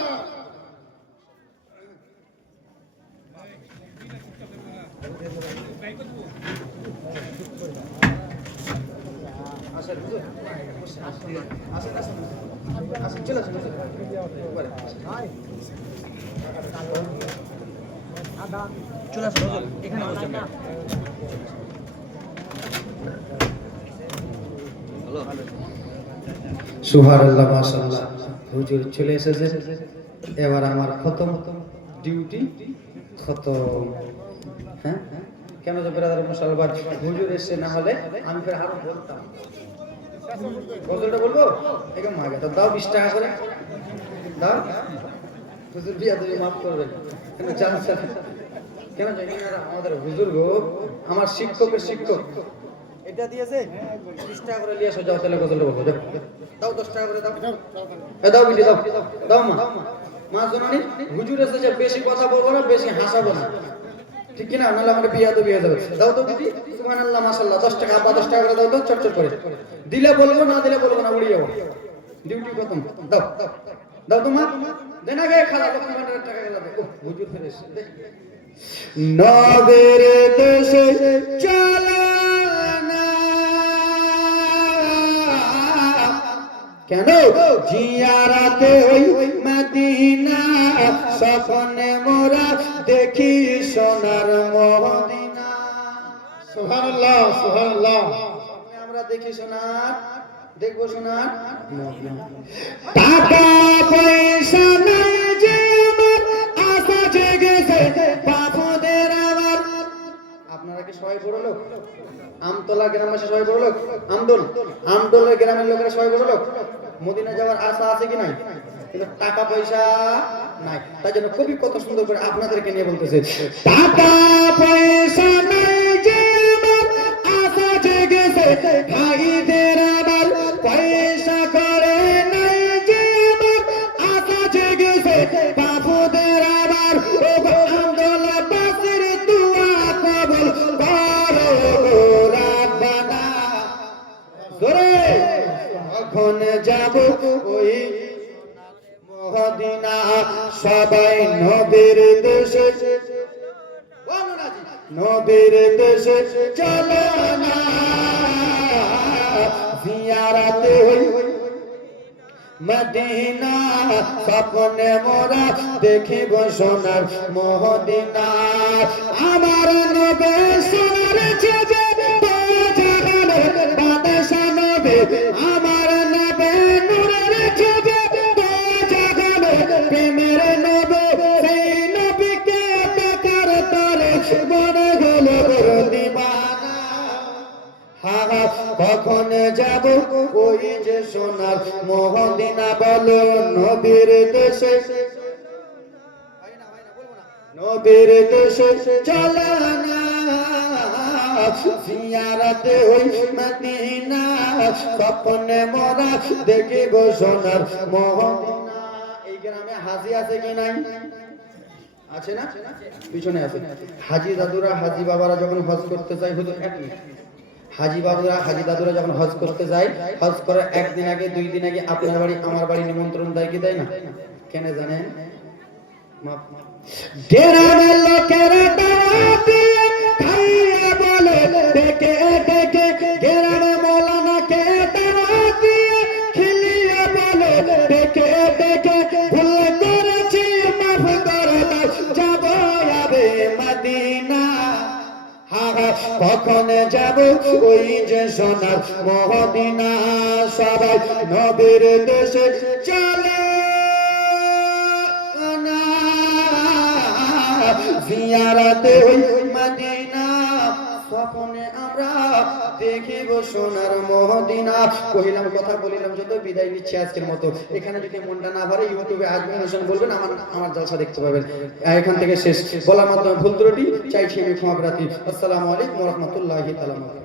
সুবহানাল্লাহ, মাশাআল্লাহ। হুজুর চলে এসেছে, এবার আমার খতম ডিউটি খতম। হ্যাঁ, কেন যে ব্রাদার মুসলমান হুজুর এসে না হলে আমি ফের আরো বলতাম। গজলটা বলবো একদম আগে তো দাও, 20 টাকা করে দাও। হুজুর বিয়া তুমি মাফ করবেন, কেন জানছেন কেন জানি না আমাদের হুজুর গো, আমার শিক্ষকের শিক্ষক এটা দিয়েছে 20 টাকা করে নিয়ে এসো, যাও তাহলে গজলটা বলবো। দাও 10 টাকা করে দাও, দাও বিটি দাও, দাও মা। মা জননী হুজুর এসেছে, বেশি কথা বলবো না, বেশি হাসাবো না, ঠিক কিনা? নাহলে আমার বিয়া তো বিয়ে যাবে। দাও তো দিদি, সুবহানাল্লাহ, মাশাআল্লাহ। 10 টাকা বা 10 টাকা করে দাও তো, চটচট করে দিলে বলবো, না দিলে বলবো না, উড়িয়ে যাবো। ডিউটি খতম। দাও দাও তো মা, দেন আগে খালা লক্ষ্মী ভান্ডারের টাকা গেলাবে। ও হুজুর ফেরে এসেছে। নবের দেশে চলে না কেন জিয়ারাতে ওই মদিনা, স্বপ্নে মোরা দেখি সোনার মদিনা। সুবহানাল্লাহ, সুবহানাল্লাহ। আমরা দেখি সোনার, দেখবো সোনার মদিনা। টাকা পয়সা নাই যে আমার, আশা জেগেছে বাপদের আমার। আপনারা কি সবাই বড় লোক? আমতলা গ্রামে সবাই বড় লোক? আমদলের গ্রামের লোকেরা সবাই বড় লোক? মদিনা যাওয়ার আশা আছে কি নাই? কিন্তু টাকা পয়সা নাই। তাই জন্য কবি কত সুন্দর করে আপনাদেরকে নিয়ে বলতেছে, টাকা পয়সা নাই যে আমার, আশা জেগেছে ভাইদের আমার। পয়সা করে নাই যে আমার, আশা জেগেছে বাবুদের আমার। ও আমদলা বাসের দুয়া কবুল করো রাব্বানা। জোরে কখন যাব ওই মদিনা, সবাই নবীর দেশে, নবীর দেশে চলো না জিয়ারতে ওই মদিনা, স্বপ্নে মোরা দেখিব সোনার মদিনা। আমার নবে সোনার ছবি, জাহানের বাদশা নবে। আমার নবে নূরের ছবি, জাহানের প্রেমের নবে। সেই নবীকে দেখার তরে মনে হলো বড় দিবানা। কখন যাব ওই যে সোনার মদিনা, বলো নবীর দেশে, নবীর দেশে চলো না জিয়ারতে ওই মদিনা, স্বপ্নে মোরা দেখিব সোনার মদিনা। এই গ্রামে হাজি আছে কি নাই? আছে না? পিছনে আছে। হাজি দাদুরা হাজি বাবারা যখন হজ করতে যায়, হুজুর এক মিনিট, হাজি বাবুরা হাজি দাদুরা যখন হজ করতে যায়, হজ করে একদিন আগে 2 দিন আগে আপনার বাড়ি আমার বাড়ি নিমন্ত্রণ দেয় কি দেয় না? কেন জানেন? গ্রামের লোকেরা দাওয়াত দিয়ে খাইয়া বলে ডেকে ডেকে, গ্রামে মৌলানাকে দাওয়াত দিয়ে খিলিয়ে বলে ডেকে ডেকে, ভুল করেছি মাফ করে দাও, যাব আবে মদিনা। কখন যাব ওই যে সোনার মদিনা, সবাই নবীর দেশে চলে না, জিয়ারতে ওই মদিনা, স্বপ্নে আমরা দেখিব সোনার মদিনা। কহিলাম কথা বলিলাম যত, বিদায় নিচ্ছি আজকের মতো। এখানে যদি মনটা না ভরে ইউটিউবে আজমির হোসেন বলবেন, আমার জলসা দেখতে পাবেন। এখান থেকে শেষ বলার মাধ্যমে ভুল ত্রুটি চাইছি আমি ক্ষমা প্রার্থী। আসসালামু আলাইকুম ওয়া রাহমাতুল্লাহি তাআলা।